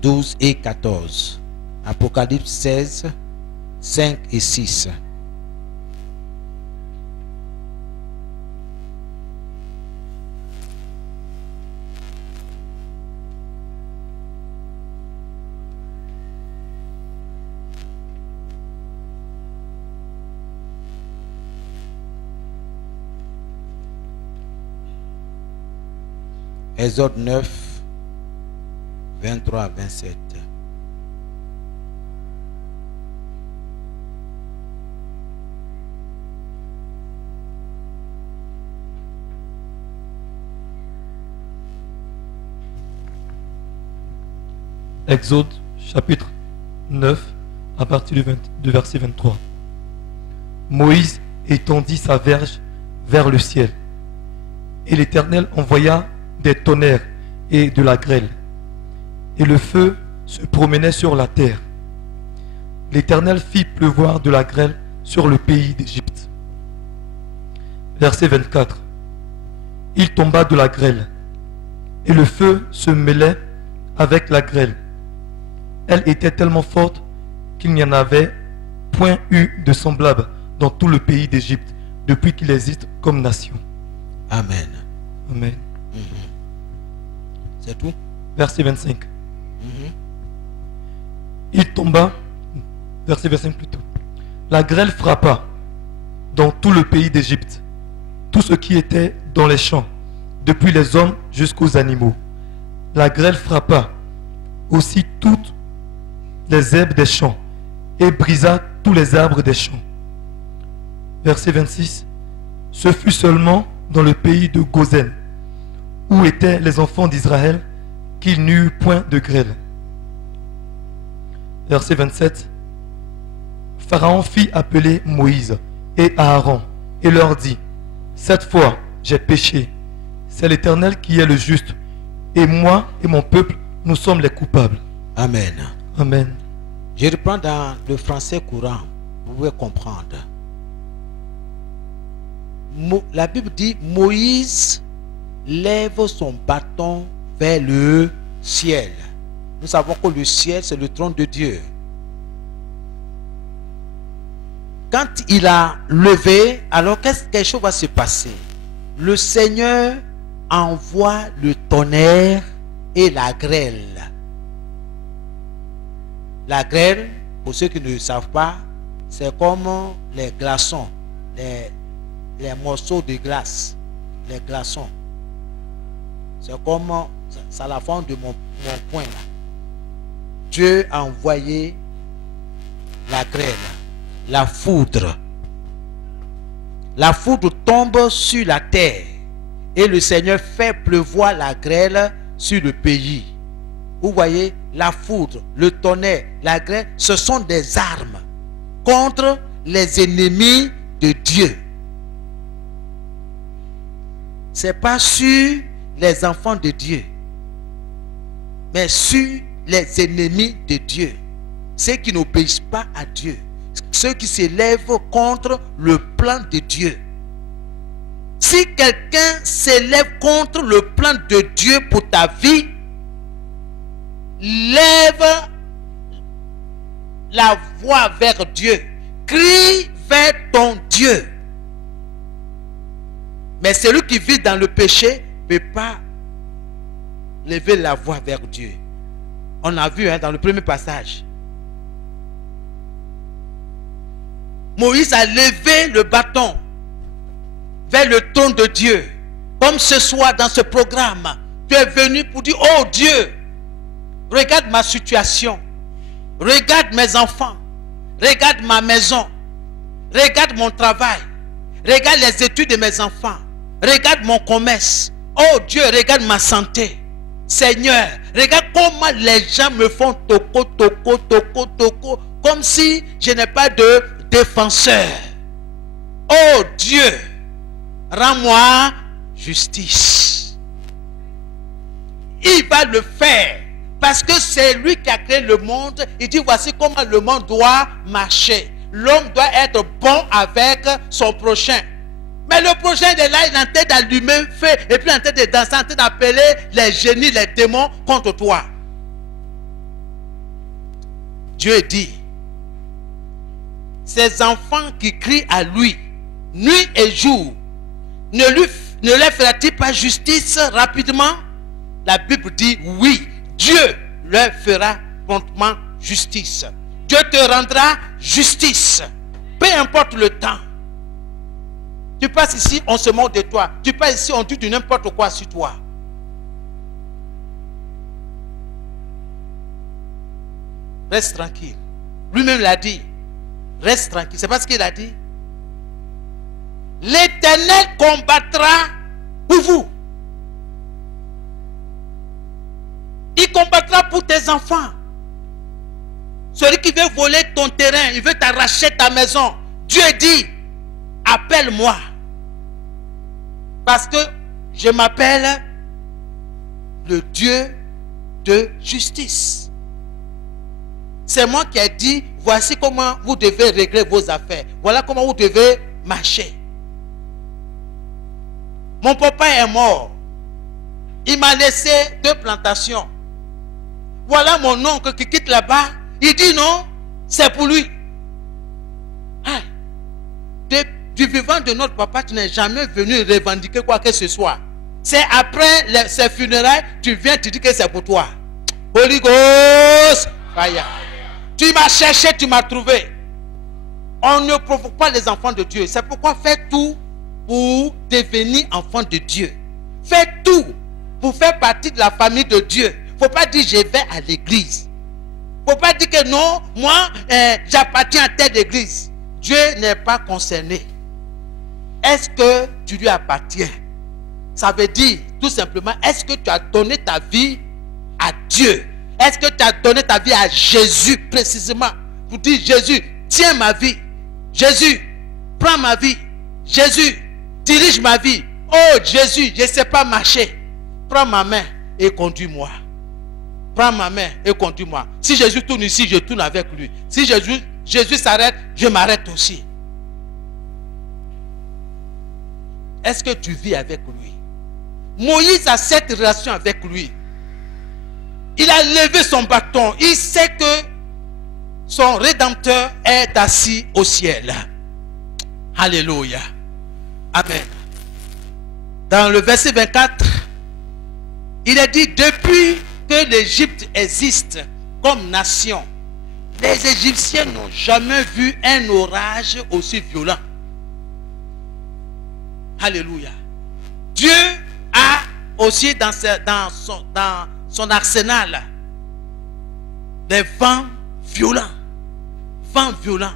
12 et 14. Apocalypse 16, 5 et 6. Exode 9, 23 à 27. Exode chapitre 9 à partir du verset 23. Moïse étendit sa verge vers le ciel, et l'Éternel envoya des tonnerres et de la grêle, et le feu se promenait sur la terre. L'Éternel fit pleuvoir de la grêle sur le pays d'Égypte. Verset 24. Il tomba de la grêle, et le feu se mêlait avec la grêle. Elle était tellement forte qu'il n'y en avait point eu de semblable dans tout le pays d'Égypte depuis qu'il existe comme nation. Amen. Amen. C'est tout? Verset 25. Il tomba, verset 25 plutôt. La grêle frappa dans tout le pays d'Égypte, tout ce qui était dans les champs, depuis les hommes jusqu'aux animaux. La grêle frappa aussi toutes les herbes des champs et brisa tous les arbres des champs. Verset 26. Ce fut seulement dans le pays de Gozen, où étaient les enfants d'Israël, qu'il n'y eut point de grêle. Verset 27. Pharaon fit appeler Moïse et Aaron et leur dit: cette fois j'ai péché, c'est l'Éternel qui est le juste, et moi et mon peuple, nous sommes les coupables. Amen. Amen. Je reprends dans le français courant, vous pouvez comprendre. La Bible dit: Moïse lève son bâton vers le ciel. Nous savons que le ciel, c'est le trône de Dieu. Quand il a levé, alors quelque chose va se passer. Le Seigneur envoie le tonnerre et la grêle. La grêle, pour ceux qui ne savent pas, c'est comme les glaçons, les morceaux de glace, les glaçons. C'est comme ça la forme de mon poing là. Dieu a envoyé la grêle, la foudre. La foudre tombe sur la terre et le Seigneur fait pleuvoir la grêle sur le pays. Vous voyez, la foudre, le tonnerre, la grêle, ce sont des armes contre les ennemis de Dieu. C'est pas sur les enfants de Dieu, mais sur les ennemis de Dieu, ceux qui n'obéissent pas à Dieu, ceux qui s'élèvent contre le plan de Dieu. Si quelqu'un s'élève contre le plan de Dieu pour ta vie, lève la voix vers Dieu, crie vers ton Dieu. Mais celui qui vit dans le péché ne peut pas lever la voix vers Dieu. On a vu dans le premier passage. Moïse a levé le bâton vers le trône de Dieu. Comme ce soir dans ce programme, tu es venu pour dire, oh Dieu, regarde ma situation, regarde mes enfants, regarde ma maison, regarde mon travail, regarde les études de mes enfants, regarde mon commerce. Oh Dieu, regarde ma santé. Seigneur, regarde comment les gens me font toco, toco, toco, toco, comme si je n'ai pas de défenseur. Oh Dieu, rends-moi justice. Il va le faire parce que c'est lui qui a créé le monde. Il dit voici comment le monde doit marcher. L'homme doit être bon avec son prochain. Mais le prochain de là, il est en train d'allumer feu et puis en train de danser, en train d'appeler les génies, les démons contre toi. Dieu dit, ces enfants qui crient à lui, nuit et jour, ne leur fera-t-il pas justice rapidement? La Bible dit oui, Dieu leur fera promptement justice. Dieu te rendra justice, peu importe le temps. Tu passes ici, on se moque de toi. Tu passes ici, on dit du n'importe quoi sur toi. Reste tranquille. Lui-même l'a dit. Reste tranquille. C'est pas ce qu'il a dit. L'Éternel combattra pour vous. Il combattra pour tes enfants. Celui qui veut voler ton terrain, il veut t'arracher ta maison. Dieu dit, appelle-moi. Parce que je m'appelle le Dieu de justice. C'est moi qui ai dit, voici comment vous devez régler vos affaires. Voilà comment vous devez marcher. Mon papa est mort. Il m'a laissé 2 plantations. Voilà mon oncle qui quitte là-bas. Il dit non, c'est pour lui. Ah, du vivant de notre papa, tu n'es jamais venu revendiquer quoi que ce soit. C'est après ses funérailles, tu viens, tu dis que c'est pour toi. Holy Ghost, fire. Tu m'as cherché, tu m'as trouvé. On ne provoque pas les enfants de Dieu. C'est pourquoi fais tout pour devenir enfant de Dieu. Fais tout pour faire partie de la famille de Dieu. Il ne faut pas dire je vais à l'église. Il ne faut pas dire que non, moi j'appartiens à telle église. Dieu n'est pas concerné. Est-ce que tu lui appartiens? Ça veut dire tout simplement, est-ce que tu as donné ta vie à Dieu? Est-ce que tu as donné ta vie à Jésus précisément? Pour dire Jésus, tiens ma vie. Jésus, prends ma vie. Jésus, dirige ma vie. Oh Jésus, je ne sais pas marcher. Prends ma main et conduis-moi. Prends ma main et conduis-moi. Si Jésus tourne ici, je tourne avec lui. Si Jésus s'arrête, je m'arrête aussi. Est-ce que tu vis avec lui? Moïse a cette relation avec lui. Il a levé son bâton. Il sait que son Rédempteur est assis au ciel. Alléluia. Amen. Dans le verset 24, il est dit, depuis que l'Égypte existe comme nation, les Égyptiens n'ont jamais vu un orage aussi violent. Alléluia. Dieu a aussi dans son arsenal des vents violents. Vents violents.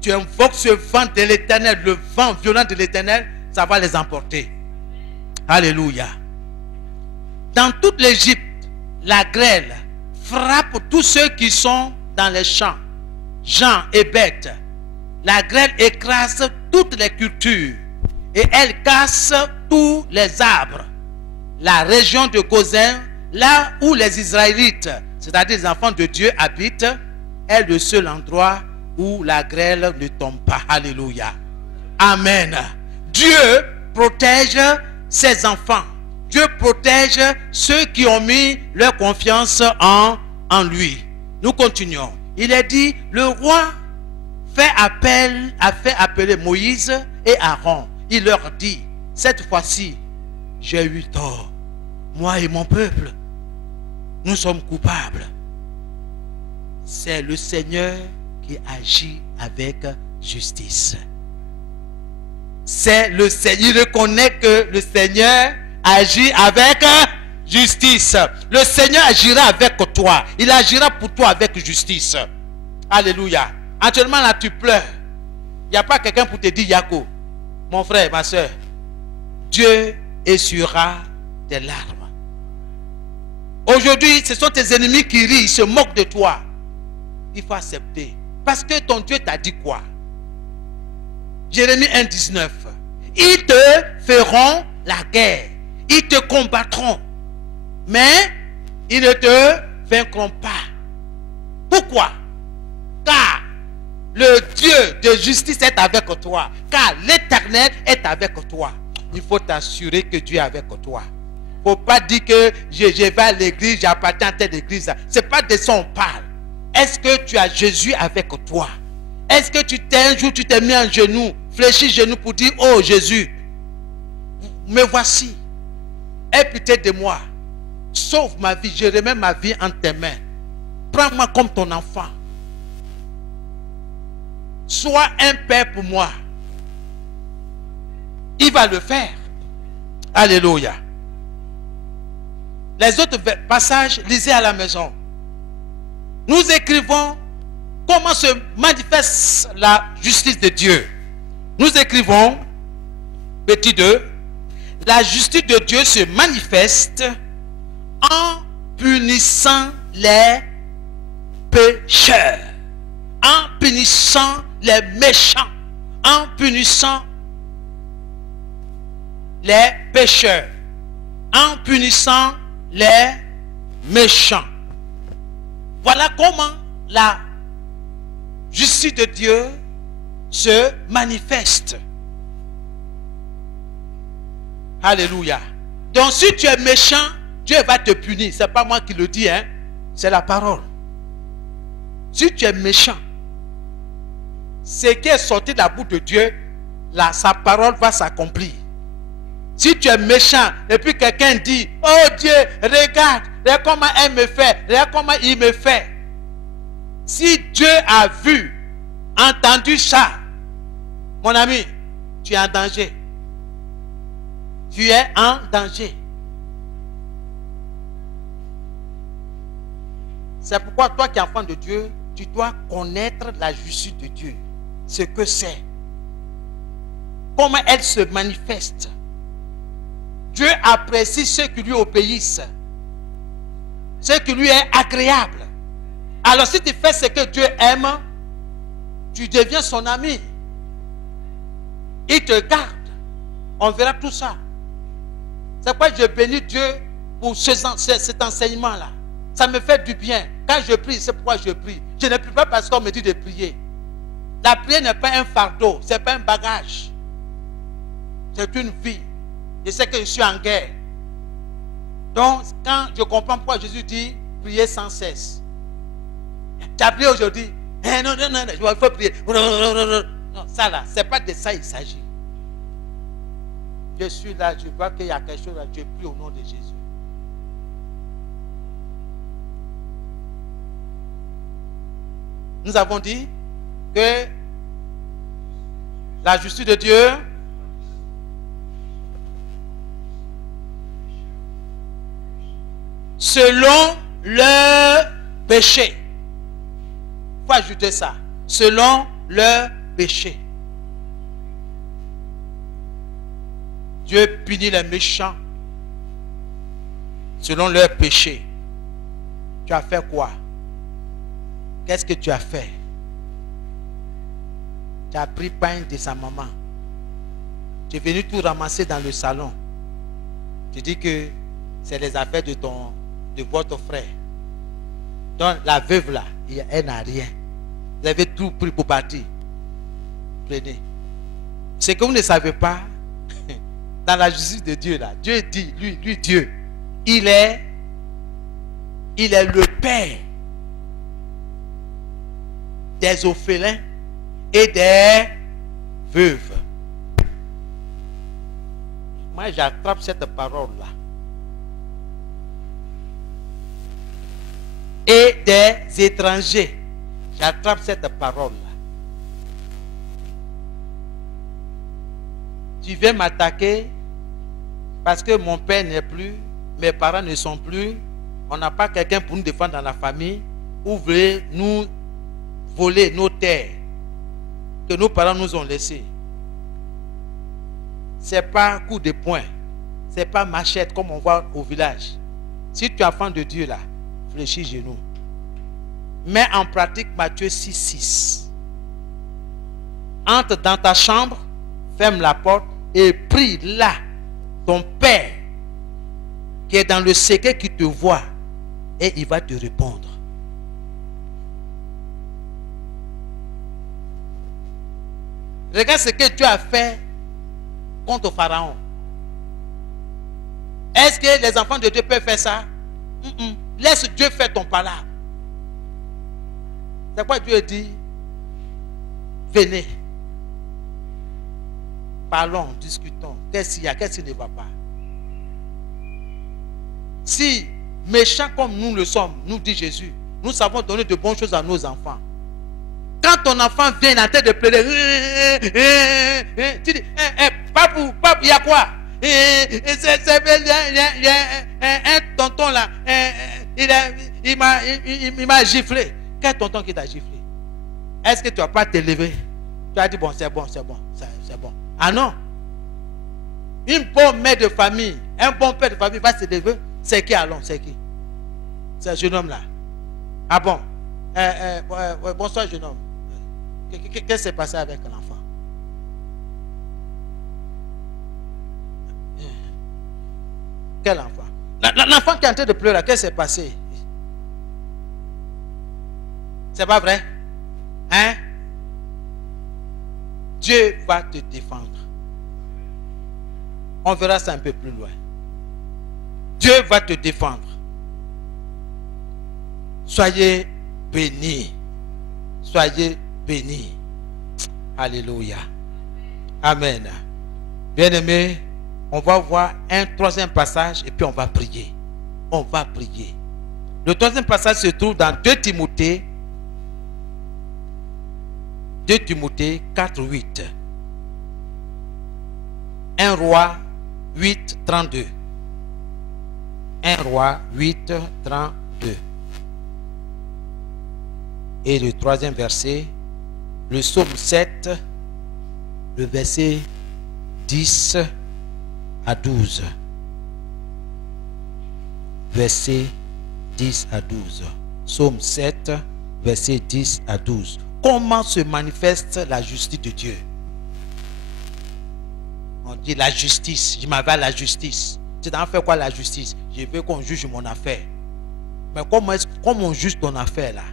Tu invoques ce vent de l'Éternel, le vent violent de l'Éternel, ça va les emporter. Alléluia. Dans toute l'Égypte, la grêle frappe tous ceux qui sont dans les champs, gens et bêtes. La grêle écrase toutes les cultures et elle casse tous les arbres la région de Gozin, là où les Israélites, c'est-à-dire les enfants de Dieu, habitent, est le seul endroit où la grêle ne tombe pas. Alléluia. Amen. Dieu protège ses enfants. Dieu protège ceux qui ont mis leur confiance en lui. Nous continuons. Il est dit, le roi a fait appeler Moïse et Aaron. Il leur dit, cette fois-ci, j'ai eu tort. Moi et mon peuple, nous sommes coupables. C'est le Seigneur qui agit avec justice. C'est le Seigneur. Il reconnaît que le Seigneur agit avec justice. Le Seigneur agira avec toi. Il agira pour toi avec justice. Alléluia. Actuellement là tu pleures. Il n'y a pas quelqu'un pour te dire Yako. Mon frère, ma soeur. Dieu essuiera tes larmes. Aujourd'hui, ce sont tes ennemis qui rient, ils se moquent de toi. Il faut accepter. Parce que ton Dieu t'a dit quoi? Jérémie 1,19. Ils te feront la guerre. Ils te combattront. Mais ils ne te vaincront pas. Pourquoi? Car le Dieu de justice est avec toi. Car l'Éternel est avec toi. Il faut t'assurer que Dieu est avec toi. Il ne faut pas dire que je vais à l'église, j'appartiens à telle église. Ce n'est pas de ça on parle. Est-ce que tu as Jésus avec toi? Est-ce que un jour tu t'es mis en genoux, fléchi genoux pour dire, oh Jésus, me voici. Aie pitié de moi. Sauve ma vie, je remets ma vie en tes mains. Prends-moi comme ton enfant. Sois un père pour moi. Il va le faire. Alléluia. Les autres passages, lisez à la maison. Nous écrivons comment se manifeste la justice de Dieu. Nous écrivons, petit 2, la justice de Dieu se manifeste en punissant les pécheurs, en punissant les méchants, en punissant les pécheurs, en punissant les méchants. Voilà comment la justice de Dieu se manifeste. Alléluia. Donc si tu es méchant, Dieu va te punir. Ce n'est pas moi qui le dis, hein? C'est la parole. Si tu es méchant, ce qui est sorti de la bouche de Dieu, là, sa parole va s'accomplir. Si tu es méchant et puis quelqu'un dit, oh Dieu, regarde comment elle me fait, regarde comment il me fait. Si Dieu a vu, entendu ça, mon ami, tu es en danger. Tu es en danger. C'est pourquoi toi qui es enfant de Dieu, tu dois connaître la justice de Dieu. Ce que c'est. Comment elle se manifeste. Dieu apprécie ceux qui lui obéissent. Ce qui lui est agréable. Alors si tu fais ce que Dieu aime, tu deviens son ami. Il te garde. On verra tout ça. C'est pourquoi je bénis Dieu pour cet enseignement-là. Ça me fait du bien. Quand je prie, c'est pourquoi je prie. Je ne prie pas parce qu'on me dit de prier. La prière n'est pas un fardeau, ce n'est pas un bagage. C'est une vie. Je sais que je suis en guerre. Donc, quand je comprends pourquoi Jésus dit prier sans cesse. Tu as prié aujourd'hui. Non, il faut prier. Non, ça là, ce n'est pas de ça il s'agit. Je suis là, je vois qu'il y a quelque chose là, je prie au nom de Jésus. Nous avons dit que la justice de Dieu selon leur péché. Il faut ajouter ça. Selon leur péché. Dieu punit les méchants selon leur péché. Tu as fait quoi? Qu'est-ce que tu as fait? Tu as pris pain de sa maman. Tu es venu tout ramasser dans le salon. Tu dis que c'est les affaires de votre frère. Donc la veuve là, elle n'a rien. Vous avez tout pris pour partir. Prenez. Ce que vous ne savez pas, dans la justice de Dieu là, Dieu dit, lui Dieu, il est le père des orphelins et des veuves. Moi, j'attrape cette parole-là. Et des étrangers. J'attrape cette parole-là. Tu viens m'attaquer parce que mon père n'est plus, mes parents ne sont plus, on n'a pas quelqu'un pour nous défendre dans la famille, ou vous voulez nous voler nos terres que nos parents nous ont laissées. Ce n'est pas coup de poing, ce n'est pas machette comme on voit au village. Si tu es enfant de Dieu là, fléchis genoux. Mets en pratique Matthieu 6:6. Entre dans ta chambre, ferme la porte et prie là ton Père qui est dans le secret qui te voit et il va te répondre. Regarde ce que Dieu a fait contre Pharaon. Est-ce que les enfants de Dieu peuvent faire ça? Laisse Dieu faire ton palabre. C'est quoi Dieu dit? Venez. Parlons, discutons. Qu'est-ce qu'il y a? Qu'est-ce qui ne va pas? Si, méchants comme nous le sommes, nous dit Jésus, nous savons donner de bonnes choses à nos enfants. Quand ton enfant vient en tête de pleurer, tu dis, papou, il y a quoi? Il y a un tonton là, il m'a giflé. Quel tonton qui t'a giflé? Est-ce que tu n'as pas te lever? Tu as dit, bon, c'est bon. Ah non. Une bonne mère de famille, un bon père de famille va se lever. C'est qui allons? C'est qui? C'est un jeune homme là. Ah bon? Bonsoir jeune homme. Qu'est-ce qui s'est passé avec l'enfant? Quel enfant? L'enfant qui est en train de pleurer, qu'est-ce qui s'est passé? C'est pas vrai? Hein? Dieu va te défendre. On verra ça un peu plus loin. Dieu va te défendre. Soyez bénis. Soyez bénis. Alléluia. Amen. Bien-aimés, on va voir un troisième passage et puis on va prier. On va prier. Le troisième passage se trouve dans 2 Timothée 4:8. 1 Roi 8:32. 1 Roi 8:32. Et le troisième verset, le psaume 7, le verset 10 à 12. Verset 10 à 12. Psaume 7, verset 10 à 12. Comment se manifeste la justice de Dieu? On dit la justice. Je m'avais à la justice. Tu t'en fais quoi la justice? Je veux qu'on juge mon affaire. Mais comment on juge ton affaire là?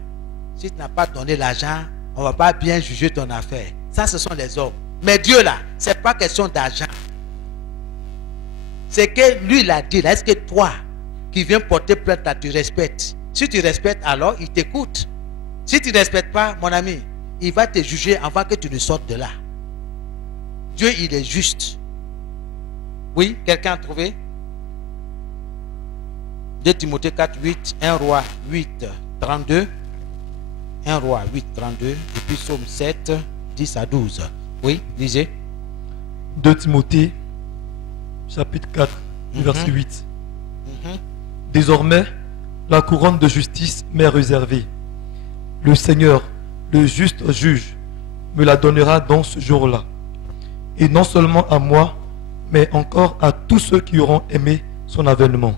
Si tu n'as pas donné l'argent, on ne va pas bien juger ton affaire. Ça, ce sont les hommes. Mais Dieu là, ce n'est pas question d'argent. C'est que lui l'a dit. Est-ce que toi, qui viens porter plainte là, tu respectes? Si tu respectes, alors il t'écoute. Si tu ne respectes pas, mon ami, il va te juger avant que tu ne sortes de là. Dieu, il est juste. Oui, quelqu'un a trouvé? 2 Timothée 4:8, 1 Roi 8:32, 1 Roi 8:32, et puis Psaume 7, 10 à 12. Oui, lisez. 2 Timothée, chapitre 4, verset 8. Désormais, la couronne de justice m'est réservée. Le Seigneur, le juste juge, me la donnera dans ce jour-là. Et non seulement à moi, mais encore à tous ceux qui auront aimé son avènement.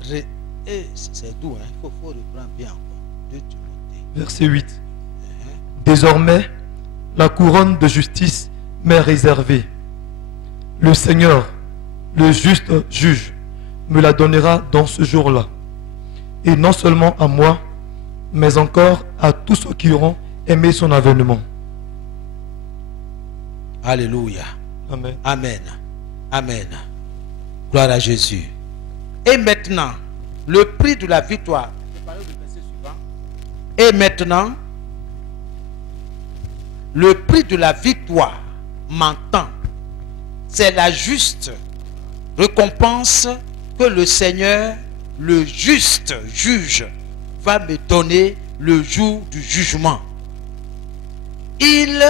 C'est doux, hein? Il faut reprendre bien encore. 2 Timothée. Verset 8. Désormais, la couronne de justice m'est réservée. Le Seigneur, le juste juge, me la donnera dans ce jour-là. Et non seulement à moi, mais encore à tous ceux qui auront aimé son avènement. Alléluia. Amen. Amen. Amen. Gloire à Jésus. Et maintenant, le prix de la victoire. Et maintenant, le prix de la victoire m'entend. C'est la juste récompense que le Seigneur, le juste juge, va me donner le jour du jugement. Il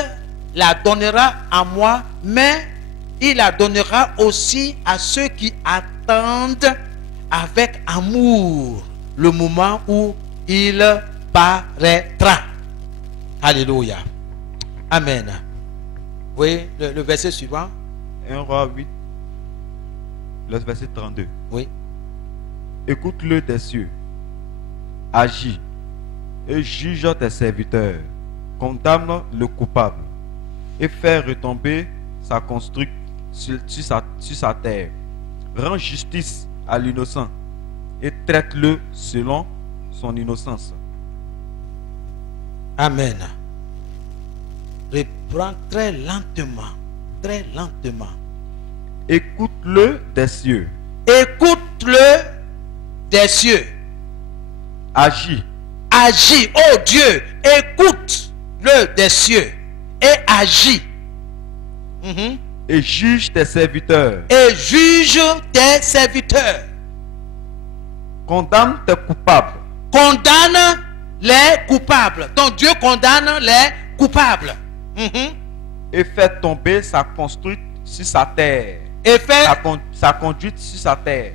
la donnera à moi, mais il la donnera aussi à ceux qui attendent avec amour le moment où il paraîtra. Alléluia. Amen. Oui, le verset suivant. 1 Roi 8, le verset 32. Oui. Écoute-le des cieux, agis et juge tes serviteurs, condamne le coupable et fais retomber sa construite sur sa terre. Rends justice à l'innocent et traite-le selon son innocence. Amen. Reprends très lentement, très lentement. Écoute-le des cieux, Écoute-le des cieux. agis Agis, oh Dieu, écoute-le des cieux et agis. Mhm. et juge tes serviteurs, Et juge tes serviteurs. condamne tes coupables Condamne les coupables. Donc Dieu condamne les coupables. Mhm. et fais tomber sa construite sur sa terre. Et fait, Sa conduite sur sa terre.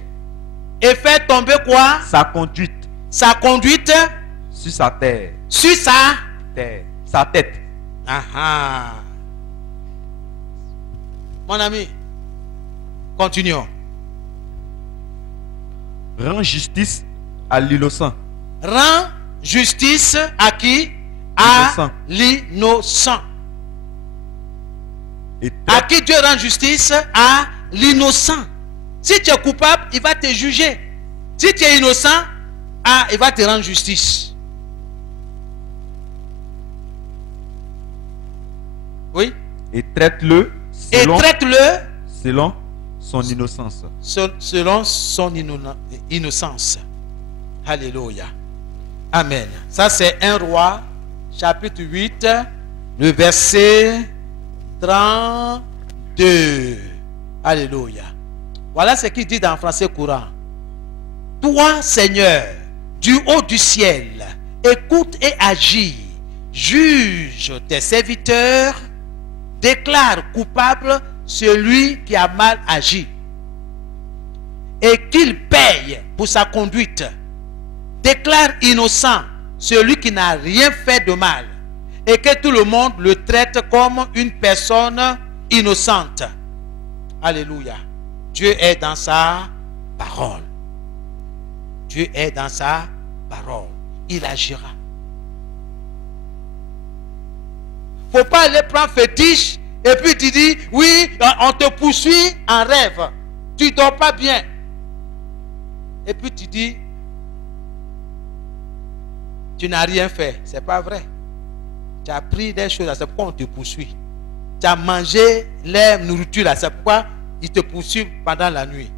et fait tomber quoi? Sa conduite Sa conduite sur sa terre. sur sa. Terre. Sa tête. Aha. Mon ami, continuons. Rends justice à l'innocent. Rends justice à qui? À L'innocent. l'innocent. Et À traite, qui Dieu rend justice? À l'innocent. Si tu es coupable, il va te juger. Si tu es innocent, il va te rendre justice. Oui. et traite-le Et selon, traite-le selon son innocence. selon son innocence. Alléluia. Amen. Ça c'est 1 Roi, chapitre 8, le verset 32. Alléluia. Voilà ce qu'il dit dans le français courant. Toi, Seigneur, du haut du ciel, écoute et agis. Juge tes serviteurs, déclare coupable celui qui a mal agi, et qu'il paye pour sa conduite. Déclare innocent celui qui n'a rien fait de mal, et que tout le monde le traite comme une personne innocente. Alléluia. Dieu est dans sa parole. Dieu est dans sa parole. Il agira. Faut pas aller prendre fétiche et puis tu dis, oui, on te poursuit en rêve. Tu dors pas bien. Et puis tu dis, tu n'as rien fait. C'est pas vrai. Tu as pris des choses, c'est pourquoi on te poursuit. Tu as mangé les nourritures, c'est pourquoi il te poursuit pendant la nuit.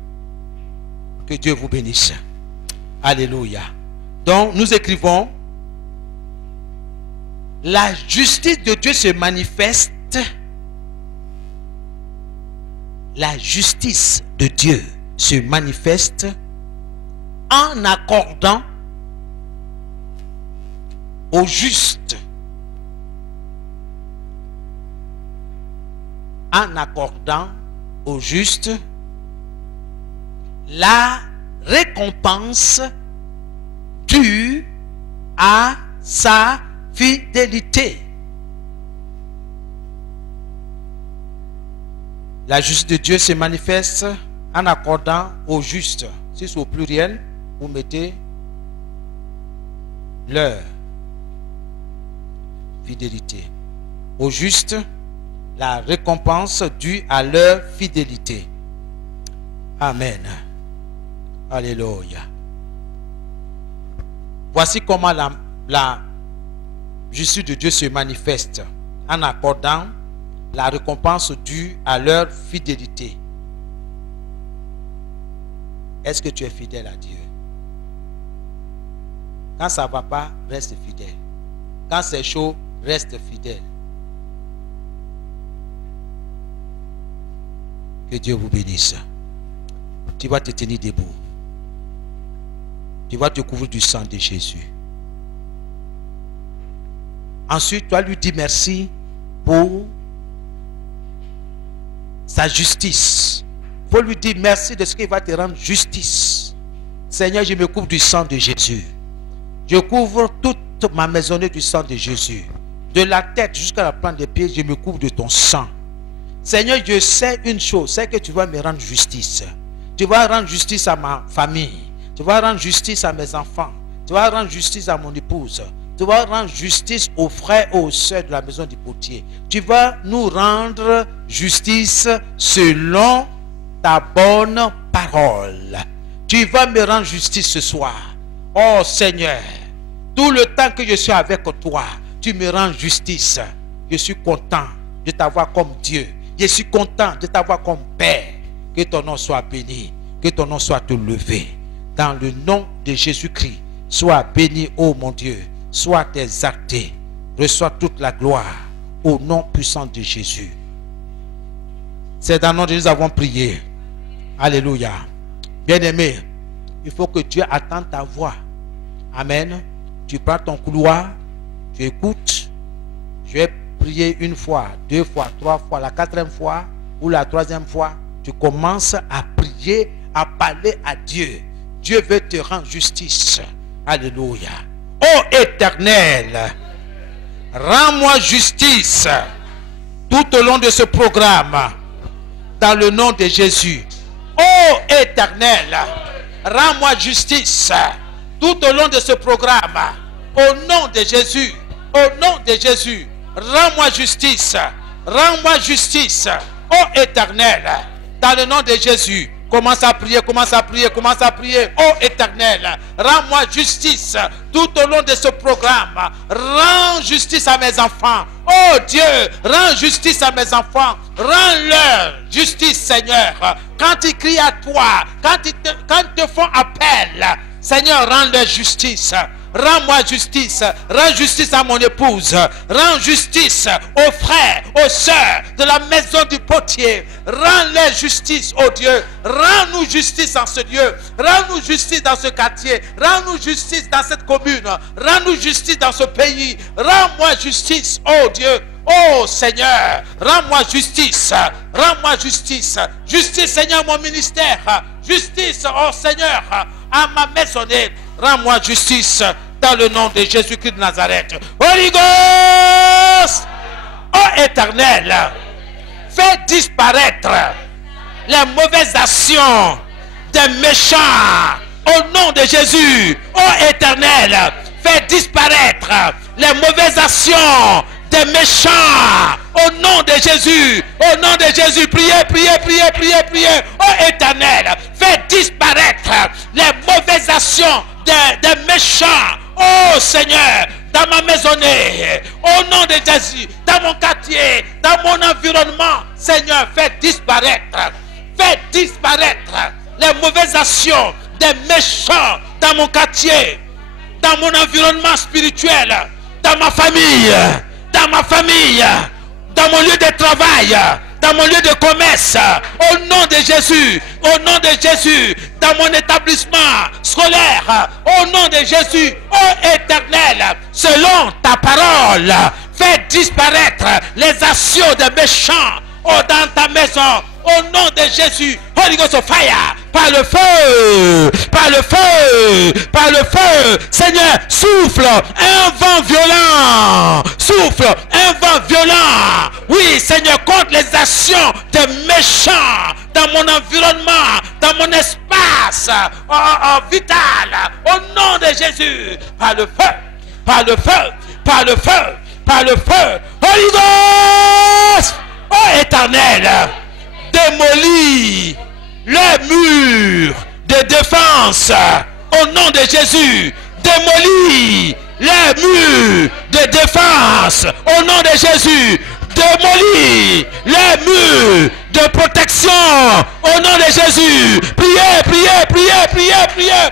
Que Dieu vous bénisse. Alléluia. Donc nous écrivons, la justice de Dieu se manifeste. La justice de Dieu se manifeste en accordant au juste, en accordant au juste la récompense due à sa fidélité. La justice de Dieu se manifeste en accordant au juste. Si c'est au pluriel, vous mettez leur fidélité. Au juste, la récompense due à leur fidélité. Amen. Alléluia. Voici comment la justice de Dieu se manifeste en accordant la récompense due à leur fidélité. Est-ce que tu es fidèle à Dieu? Quand ça ne va pas, reste fidèle. Quand c'est chaud, reste fidèle. Que Dieu vous bénisse. Tu vas te tenir debout. Tu vas te couvrir du sang de Jésus. Ensuite, tu vas lui dire merci pour sa justice. Il faut lui dire merci de ce qu'il va te rendre justice. Seigneur, je me couvre du sang de Jésus. Je couvre toute ma maisonnée du sang de Jésus. De la tête jusqu'à la plante des pieds, je me couvre de ton sang. Seigneur, je sais une chose, c'est que tu vas me rendre justice. Tu vas rendre justice à ma famille. Tu vas rendre justice à mes enfants. Tu vas rendre justice à mon épouse. Tu vas rendre justice aux frères et aux sœurs de la maison du potier. Tu vas nous rendre justice selon ta bonne parole. Tu vas me rendre justice ce soir. Oh Seigneur, tout le temps que je suis avec toi, tu me rends justice. Je suis content de t'avoir comme Dieu. Je suis content de t'avoir comme Père. Que ton nom soit béni. Que ton nom soit élevé. Dans le nom de Jésus-Christ, sois béni, ô mon Dieu. Sois exalté. Reçois toute la gloire au nom puissant de Jésus. C'est dans le nom de Jésus que nous avons prié. Alléluia. Bien-aimé, il faut que Dieu attende ta voix. Amen. Tu prends ton couloir, tu écoutes. Je vais prier une fois, deux fois, trois fois, la quatrième fois ou la troisième fois. Tu commences à prier, à parler à Dieu. Dieu veut te rendre justice. Alléluia. Ô Éternel, rends-moi justice tout au long de ce programme. Dans le nom de Jésus. Ô Éternel, rends-moi justice tout au long de ce programme. Au nom de Jésus. Au nom de Jésus. Rends-moi justice. Rends-moi justice. Ô Éternel, dans le nom de Jésus. Commence à prier, commence à prier, commence à prier. Ô Éternel, rends-moi justice tout au long de ce programme. Rends justice à mes enfants. Oh Dieu, rends justice à mes enfants. Rends-leur justice, Seigneur. Quand ils crient à toi, quand ils te font appel, Seigneur, rends-leur justice. Rends-moi justice. Rends justice à mon épouse. Rends justice aux frères, aux sœurs de la maison du potier. Rends-leur justice, oh Dieu. Rends-nous justice en ce lieu. Rends-nous justice dans ce quartier. Rends-nous justice dans cette commune. Rends-nous justice dans ce pays. Rends-moi justice, oh Dieu. Oh Seigneur, rends-moi justice. Rends-moi justice. Justice, Seigneur, mon ministère. Justice, oh Seigneur, à ma maisonnée. Rends-moi justice dans le nom de Jésus-Christ de Nazareth. Holy Ghost, oh Éternel, fais disparaître les mauvaises actions des méchants au nom de Jésus. Oh Éternel, fais disparaître les mauvaises actions des méchants au nom de Jésus. Au nom de Jésus, priez, priez, priez, priez, priez. Oh Éternel, fais disparaître les mauvaises actions des méchants. Oh Seigneur, dans ma maisonnée, au nom de Jésus, dans mon quartier, dans mon environnement, Seigneur, fais disparaître les mauvaises actions des méchants dans mon quartier, dans mon environnement spirituel, dans ma famille, dans mon lieu de travail, dans mon lieu de commerce, au nom de Jésus, dans mon établissement scolaire, au nom de Jésus, ô Éternel, selon ta parole, fais disparaître les actions des méchants, dans ta maison, au nom de Jésus. Holy Ghost of fire, par le feu, par le feu, par le feu. Seigneur, souffle un vent violent, oui Seigneur, contre les actions des méchants dans mon environnement, dans mon espace vital, au nom de Jésus, par le feu, par le feu, par le feu, par le feu. Holy Ghost, oh Éternel, démolis les murs de défense. Au nom de Jésus, démolis les murs de défense. Au nom de Jésus, démolis les murs de protection. Au nom de Jésus, priez, priez, priez, priez, priez.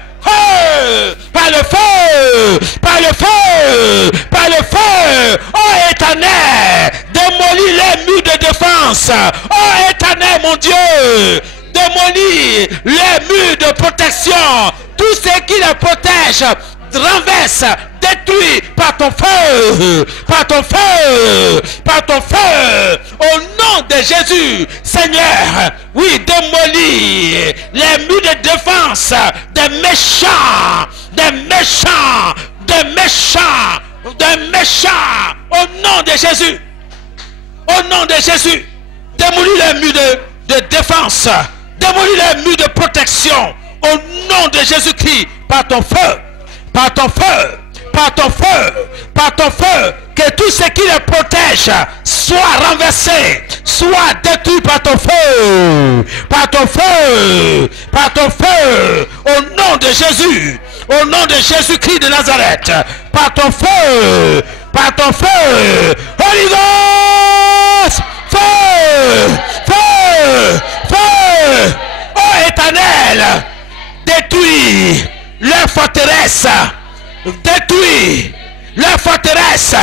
Par le feu, par le feu, par le feu. Oh Éternel, démolis les murs de défense. Oh Éternel, mon Dieu, démolis les murs de protection. Tout ce qui les protège, renverse, détruit par ton feu, par ton feu, par ton feu. Au nom de Jésus, Seigneur, oui, démolis les murs de défense des méchants, des méchants, des méchants, des méchants. Au nom de Jésus, au nom de Jésus, démolis les murs de défense, démolis les murs de protection. Au nom de Jésus-Christ, par ton feu, par ton feu, par ton feu, par ton feu, que tout ce qui les protège soit renversé, soit détruit par ton feu, par ton feu, par ton feu, au nom de Jésus, au nom de Jésus-Christ de Nazareth, par ton feu, par ton feu, Holy Ghost, feu, feu, feu, oh Éternel, détruis les forteresses, détruis les forteresses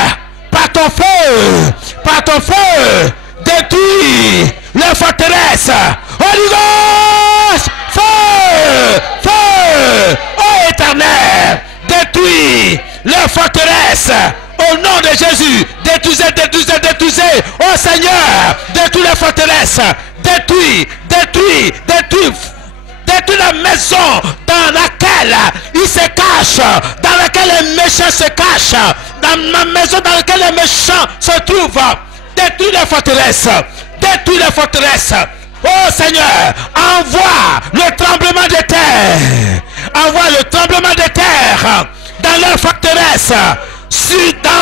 par ton feu, par ton feu, détruis les forteresses. Holy Ghost, feu, feu, oh Éternel, détruis les forteresses. Au nom de Jésus, détruisez, détruisez, détruisez. Oh Seigneur, détruis les forteresses, détruis, détruis, détruis. Détruis la maison dans laquelle il se cache, dans laquelle les méchants se cachent, dans ma maison dans laquelle les méchants se trouvent. Détruis les forteresses, détruis les forteresses. Oh Seigneur, envoie le tremblement de terre, envoie le tremblement de terre dans leurs forteresses.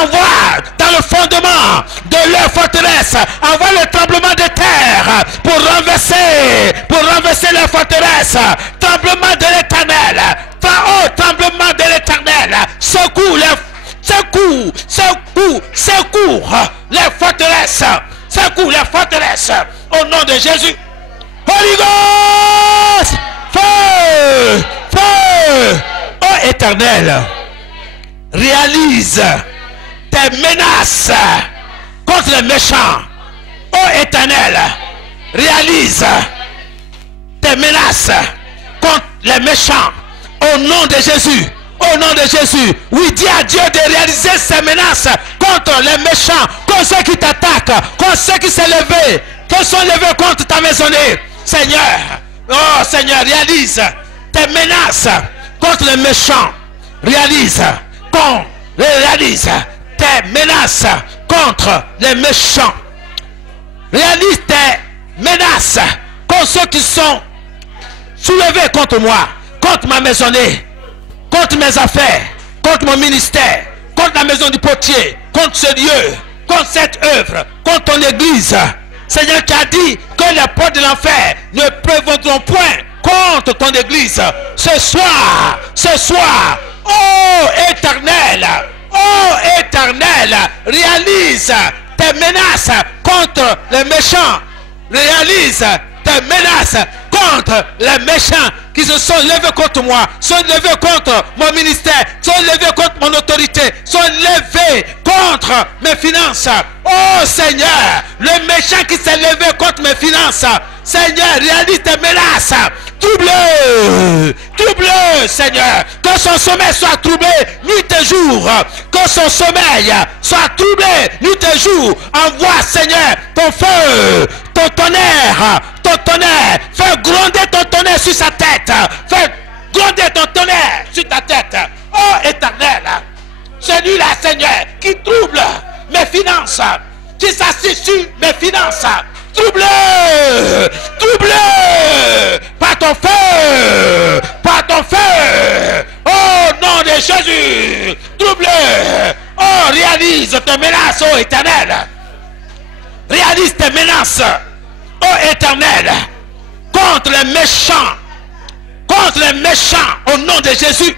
Envoie dans le fondement de leur forteresse, envoie le tremblement de terre pour renverser les forteresses. Tremblement de l'Éternel, oh tremblement de l'Éternel, secoue les forteresses, secoue les forteresses au nom de Jésus. Holy Ghost, feu, feu, oh Éternel, réalise tes menaces contre les méchants. Oh Éternel, réalise tes menaces contre les méchants. Au nom de Jésus, au nom de Jésus. Oui, dis à Dieu de réaliser ces menaces contre les méchants, contre ceux qui t'attaquent, contre ceux qui s'est levé, qui sont levés contre ta maisonnée. Seigneur, oh Seigneur, réalise tes menaces contre les méchants. Réalise tes menaces contre les méchants. Réalise tes menaces contre ceux qui sont soulevés contre moi, contre ma maisonnée, contre mes affaires, contre mon ministère, contre la maison du potier, contre ce lieu, contre cette œuvre, contre ton église. Seigneur, tu as dit que les portes de l'enfer ne prévaudront point contre ton église. Ce soir, oh Éternel, réalise tes menaces contre les méchants. Réalise tes menaces contre les méchants qui se sont levés contre moi, sont levés contre mon ministère, sont levés contre mon autorité, sont levés contre mes finances. Oh Seigneur, le méchant qui s'est levé contre mes finances, Seigneur, réalise tes menaces. Trouble, Seigneur, que son sommeil soit troublé nuit et jour, que son sommeil soit troublé nuit et jour. Envoie, Seigneur, ton feu, ton tonnerre, fais gronder ton tonnerre sur sa tête, fais gronder ton tonnerre sur ta tête. Oh Éternel, celui-là, Seigneur, qui trouble mes finances, qui s'assied sur mes finances, trouble par ton feu, au nom de Jésus, trouble. Oh, réalise tes menaces, oh Éternel, réalise tes menaces, oh Éternel, contre les méchants, contre les méchants au nom de Jésus.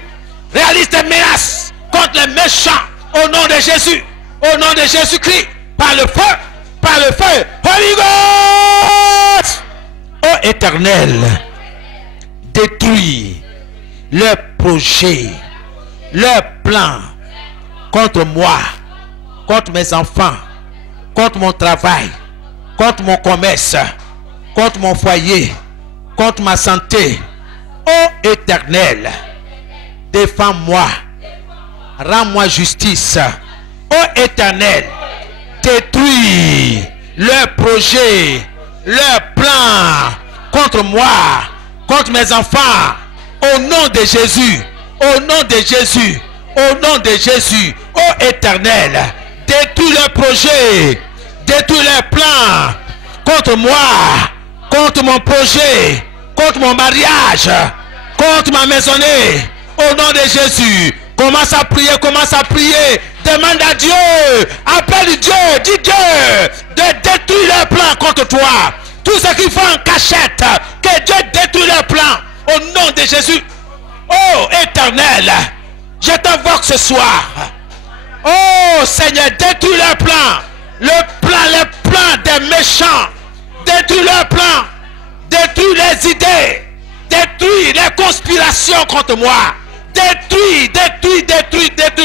Réalise tes menaces contre les méchants au nom de Jésus. Au nom de Jésus-Christ. Par le feu. Par le feu. Holy Ghost. Ô Éternel, détruis leurs projets, leurs plans contre moi, contre mes enfants, contre mon travail, contre mon commerce, contre mon foyer, contre ma santé. Ô Éternel, défends-moi, rends-moi justice. Ô Éternel, détruis leurs projets, leurs plans contre moi, contre mes enfants. Au nom de Jésus, au nom de Jésus, au nom de Jésus. Ô Éternel, détruis leurs projets, détruis leurs plans contre moi, contre mon projet, contre mon mariage, contre ma maisonnée. Au nom de Jésus, commence à prier, commence à prier. Demande à Dieu, appelle Dieu, dis Dieu de détruire leurs plans contre toi. Tout ce qu'ils font en cachette, que Dieu détruise leurs plans. Au nom de Jésus. Oh Éternel, je t'invoque ce soir. Oh Seigneur, détruis leurs plans. Les plans des méchants. Détruis leurs plans. Détruis les idées. Détruis les conspirations contre moi. Détruis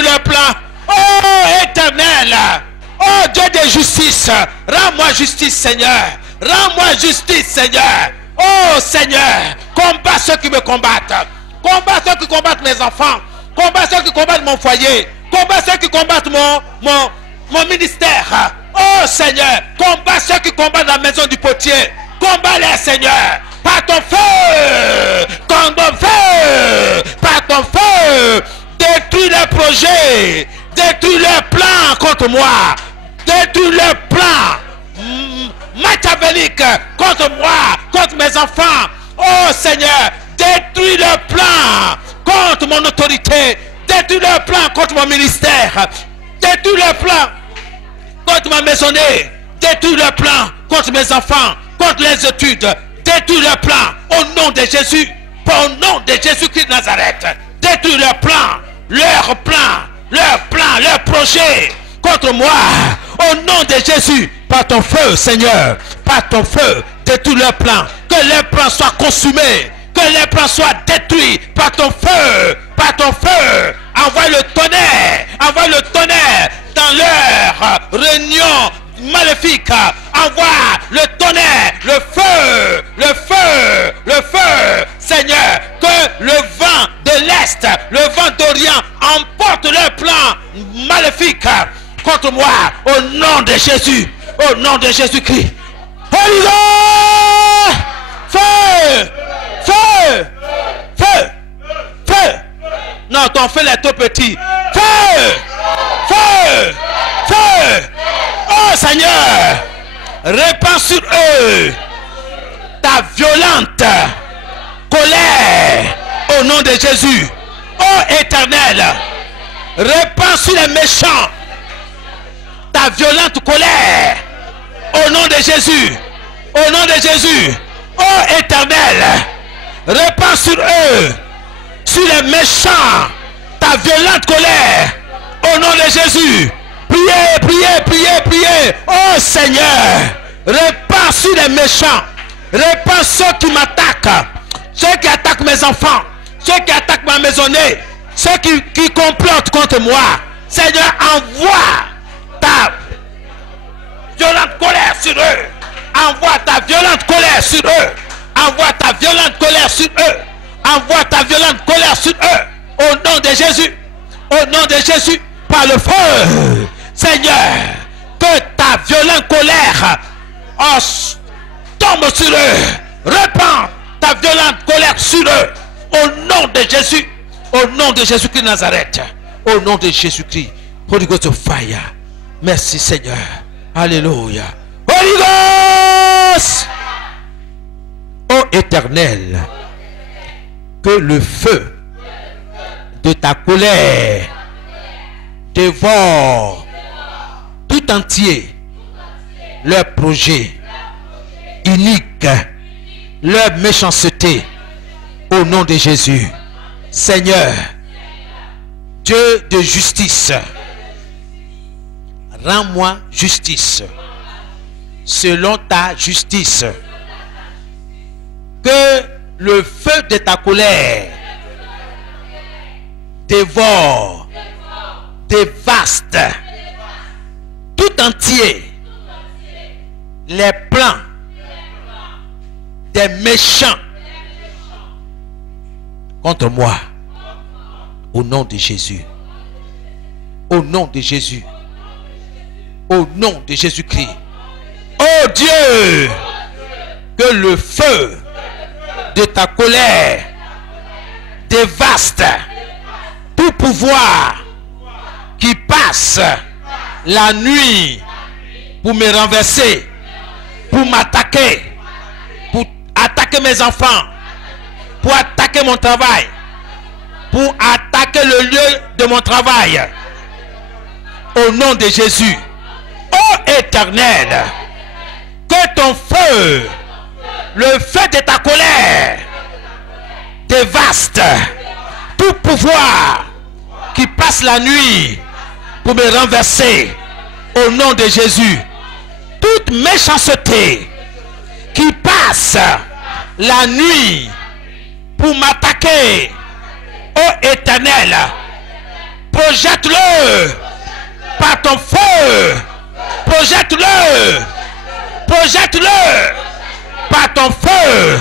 leurs plans. Oh Éternel. Oh Dieu de justice. Rends-moi justice, Seigneur. Rends-moi justice, Seigneur. Oh Seigneur, combat ceux qui me combattent. Combat ceux qui combattent mes enfants. Combat ceux qui combattent mon foyer. Combat ceux qui combattent mon ministère. Oh Seigneur, combat ceux qui combattent la maison du potier. Combat-les, Seigneur. Par ton feu. Par ton feu. Par ton feu. Détruis les projets. Détruis leurs plans contre moi. Détruis leurs plans machiavéliques contre moi, contre mes enfants. Oh Seigneur, détruis leurs plans contre mon autorité. Détruis leurs plans contre mon ministère. Détruis leurs plans contre ma maisonnée. Détruis leurs plans contre mes enfants, contre les études. Détruis leurs plans au nom de Jésus. Au nom de Jésus-Christ de Nazareth. Détruis leurs plans, leurs projets contre moi. Au nom de Jésus, par ton feu, Seigneur, par ton feu, détruis leurs plans. Que les plans soient consumés, que les plans soient détruits par ton feu, par ton feu. Envoie le tonnerre dans leur réunion maléfique. Envoie le tonnerre, le feu, Seigneur, que le vent de l'Est, le vent d'Orient emporte leurs plans maléfiques contre moi, au nom de Jésus, au nom de Jésus-Christ. Holy Ghost! Feu! Feu! Feu! Feu! Non, ton feu est trop petit. Feu! Feu! Feu! Oh Seigneur! Répands sur eux ta violente colère au nom de Jésus. Oh Éternel! Répands sur les méchants ta violente colère au nom de Jésus. Au nom de Jésus. Oh Éternel, répands sur eux, sur les méchants, ta violente colère au nom de Jésus. Priez. Oh Seigneur, répands sur les méchants. Répands ceux qui m'attaquent, ceux qui attaquent mes enfants, ceux qui attaquent ma maisonnée, ceux qui complotent contre moi. Seigneur, envoie ta violente colère sur eux. Envoie ta violente colère sur eux. Envoie ta violente colère sur eux. Envoie ta violente colère sur eux. Au nom de Jésus. Au nom de Jésus. Par le feu. Seigneur, que ta violente colère tombe sur eux. Répands ta violente colère sur eux. Au nom de Jésus. Au nom de Jésus-Christ de Nazareth. Au nom de Jésus-Christ. Holy Ghost of fire. Merci Seigneur. Alléluia. Holy Ghost. Ô Éternel, que le feu de ta colère dévore tout entier leurs projets iniques, leur méchanceté, Au nom de Jésus. Seigneur, Dieu de justice, rends-moi justice selon ta justice. Que le feu de ta colère dévore, dévaste tout entier les plans des méchants contre moi. Au nom de Jésus. Au nom de Jésus. Au nom de Jésus-Christ. Oh Dieu, que le feu de ta colère dévaste tout pouvoir qui passe la nuit pour me renverser, pour m'attaquer, pour attaquer mes enfants, pour attaquer mon travail, pour attaquer le lieu de mon travail. Au nom de Jésus. Ô Éternel, que ton feu, le feu de ta colère, dévaste tout pouvoir qui passe la nuit pour me renverser. Au nom de Jésus. Toute méchanceté qui passe la nuit pour m'attaquer, ô Éternel, projette-le par ton feu. Projette-le. Projette-le par ton feu.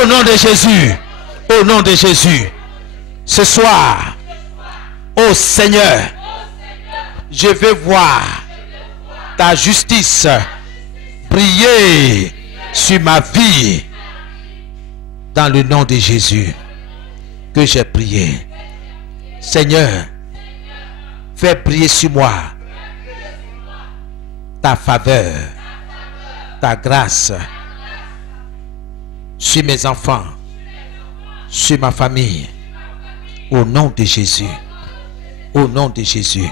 Au nom de Jésus. Au nom de Jésus. Ce soir, ô Seigneur, je veux voir ta justice briller sur ma vie. Dans le nom de Jésus que j'ai prié. Seigneur, fais briller sur moi ta faveur, ta grâce sur mes enfants, sur ma famille. Au nom de Jésus. Au nom de Jésus.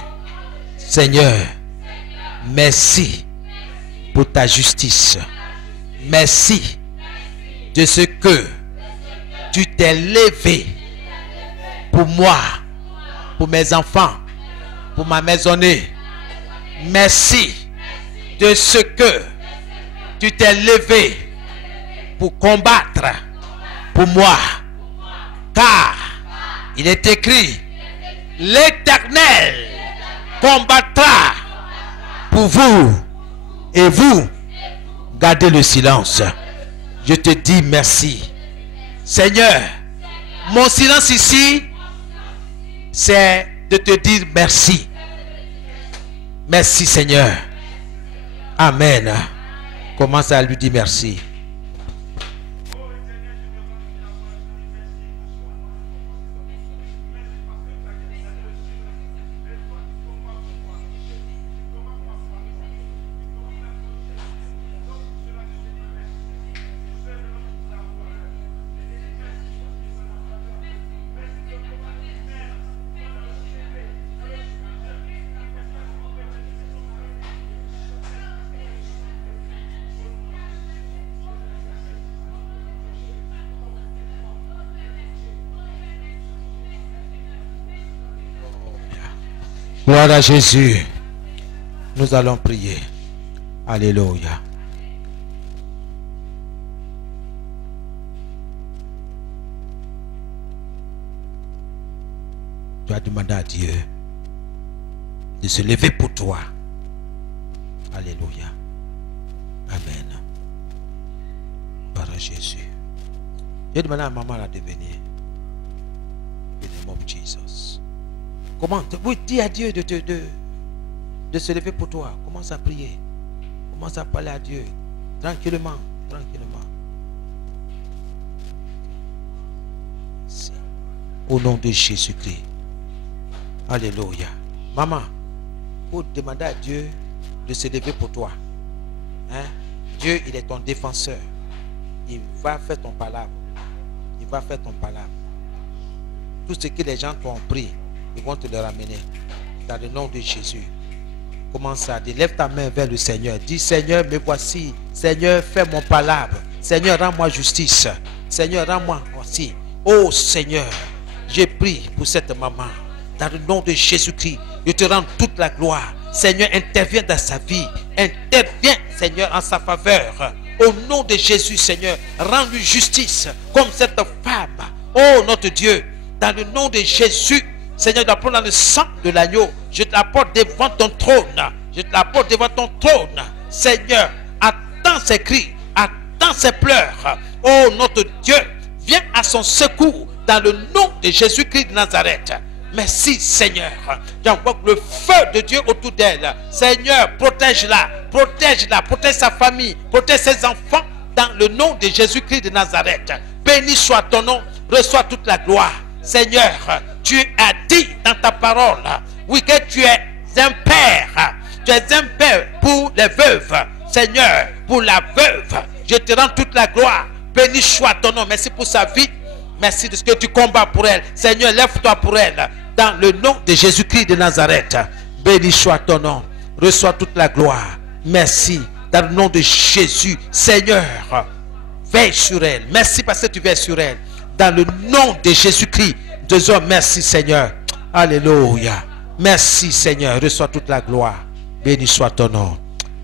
Seigneur, merci pour ta justice. Merci de ce que tu t'es levé pour moi, pour mes enfants, pour ma maisonnée. Merci de ce que tu t'es levé pour combattre pour moi. Car il est écrit, l'Éternel combattra pour vous et vous gardez le silence. Je te dis merci. Seigneur, mon silence ici, c'est de te dire merci. Merci Seigneur. Amen. Commence à lui dire merci. Gloire à Jésus. Nous allons prier. Alléluia. Tu as demandé à Dieu de se lever pour toi. Alléluia. Amen. Gloire à Jésus. J'ai demandé à maman de venir. In the name of Jesus. Comment? Oui, dis à Dieu de se lever pour toi. Commence à prier. Commence à parler à Dieu. Tranquillement. Tranquillement. Au nom de Jésus-Christ. Alléluia. Maman, faut demander à Dieu de se lever pour toi. Hein? Dieu, il est ton défenseur. Il va faire ton palabre. Il va faire ton palabre. Tout ce que les gens t'ont pris, ils vont te le ramener. Dans le nom de Jésus. Commence à dire, lève ta main vers le Seigneur. Dis, Seigneur, me voici. Seigneur, fais mon palabre. Seigneur, rends-moi justice. Seigneur, rends-moi aussi. Oh Seigneur, j'ai prié pour cette maman. Dans le nom de Jésus-Christ, je te rends toute la gloire. Seigneur, interviens dans sa vie. Interviens, Seigneur, en sa faveur. Au nom de Jésus, Seigneur, rends-lui justice comme cette femme. Oh notre Dieu, dans le nom de Jésus, Seigneur, je la prends dans le sang de l'agneau. Je te la porte devant ton trône. Je te la porte devant ton trône. Seigneur, attends ses cris, attends ses pleurs. Oh notre Dieu, viens à son secours dans le nom de Jésus-Christ de Nazareth. Merci Seigneur. J'envoie le feu de Dieu autour d'elle. Seigneur, protège-la, protège-la, protège sa famille, protège ses enfants dans le nom de Jésus-Christ de Nazareth. Béni soit ton nom, reçois toute la gloire. Seigneur, tu as dit dans ta parole, oui, que tu es un père. Tu es un père pour les veuves. Seigneur, pour la veuve, je te rends toute la gloire. Béni soit ton nom. Merci pour sa vie. Merci de ce que tu combats pour elle. Seigneur, lève-toi pour elle. Dans le nom de Jésus-Christ de Nazareth. Béni soit ton nom. Reçois toute la gloire. Merci. Dans le nom de Jésus. Seigneur, veille sur elle. Merci parce que tu veilles sur elle. Dans le nom de Jésus-Christ. Disons merci Seigneur. Alléluia. Merci Seigneur. Reçois toute la gloire. Béni soit ton nom.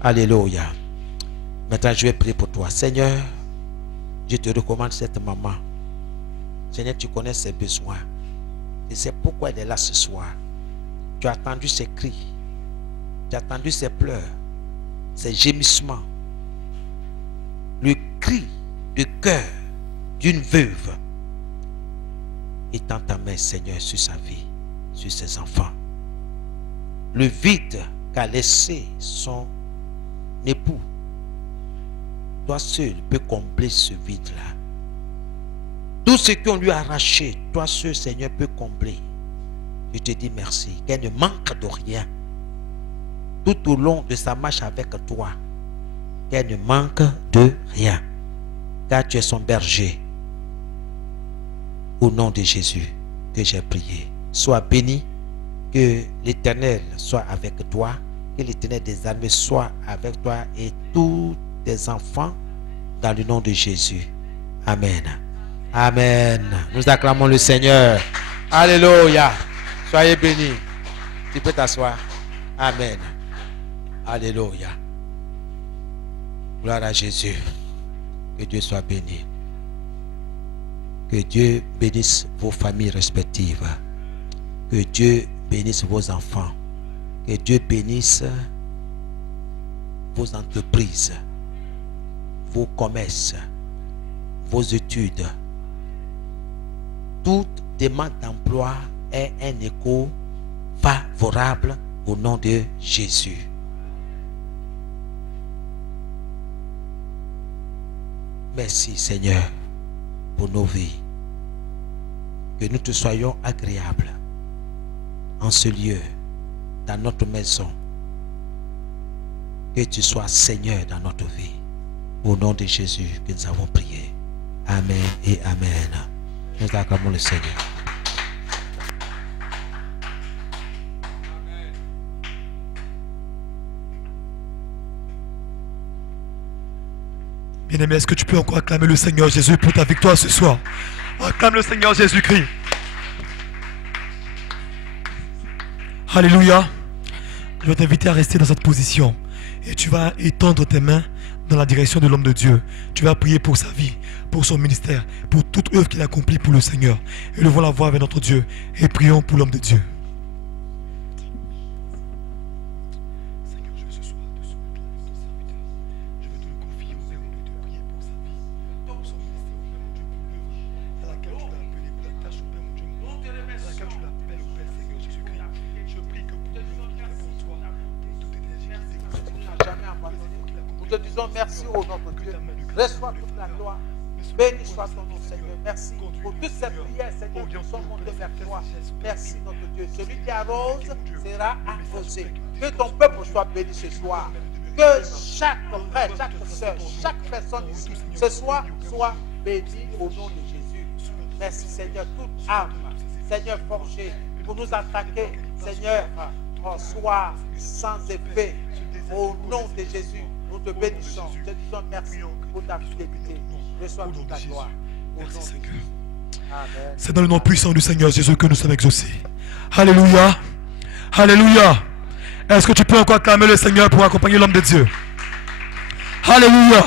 Alléluia. Maintenant je vais prier pour toi. Seigneur, je te recommande cette maman. Seigneur, tu connais ses besoins. Et c'est pourquoi elle est là ce soir. Tu as entendu ses cris. Tu as entendu ses pleurs. Ses gémissements. Le cri de cœur d'une veuve. Étends ta main, Seigneur, sur sa vie, sur ses enfants. Le vide qu'a laissé son époux, toi seul peux combler ce vide-là. Tout ce qu'on lui a arraché, toi seul, Seigneur, peux combler. Je te dis merci, qu'elle ne manque de rien. Tout au long de sa marche avec toi, qu'elle ne manque de rien. Car tu es son berger. Au nom de Jésus que j'ai prié. Sois béni, que l'Éternel soit avec toi, que l'Éternel des armées soit avec toi et tous tes enfants dans le nom de Jésus. Amen. Amen. Nous acclamons le Seigneur. Alléluia. Soyez bénis. Tu peux t'asseoir. Amen. Alléluia. Gloire à Jésus. Que Dieu soit béni. Que Dieu bénisse vos familles respectives. Que Dieu bénisse vos enfants. Que Dieu bénisse vos entreprises, vos commerces, vos études. Toute demande d'emploi est un écho favorable au nom de Jésus. Merci Seigneur pour nos vies. Que nous te soyons agréables en ce lieu, dans notre maison. Que tu sois Seigneur dans notre vie. Au nom de Jésus que nous avons prié. Amen et Amen. Nous acclamons le Seigneur. Bien-aimé, est-ce que tu peux encore acclamer le Seigneur Jésus pour ta victoire ce soir? Acclame le Seigneur Jésus-Christ. Alléluia. Je vais t'inviter à rester dans cette position. Et tu vas étendre tes mains dans la direction de l'homme de Dieu. Tu vas prier pour sa vie, pour son ministère, pour toute œuvre qu'il accomplit pour le Seigneur. Élevons la voix avec notre Dieu et prions pour l'homme de Dieu. Seigneur, je veux ce soir te soumettre à ton serviteur. Je veux te le confier au Père, mon Dieu, de prier pour sa vie, pour son ministère, au Père, mon Dieu, pour l'œuvre à laquelle tu l'as appelé, pour la tâche, au Père, mon Dieu, à laquelle tu l'appelles, au Père, Seigneur Jésus-Christ. Je prie que pour l'œuvre qu'il fait pour toi, toute énergie qui découle, Tu n'as jamais abandonné. Nous te disons merci au notre Dieu. Reçois toute la gloire. Béni soit ton nom, Seigneur. Merci pour toutes ces prières, Seigneur, qui sont montées vers toi. Merci, notre Dieu. Celui qui arrose sera arrosé. Que ton peuple soit béni ce soir. Que chaque frère, chaque soeur, chaque personne ici, ce soir, soit béni au nom de Jésus. Merci, Seigneur. Toute âme, Seigneur, forgée pour nous attaquer, Seigneur, soit sans effet. Au nom de Jésus, nous te bénissons. Te disons merci pour ta fidélité. Reçois toute la gloire. Au nom de Jésus. C'est dans le nom puissant du Seigneur Jésus que nous sommes exaucés. Alléluia. Alléluia. Est-ce que tu peux encore acclamer le Seigneur pour accompagner l'homme de Dieu? Alléluia.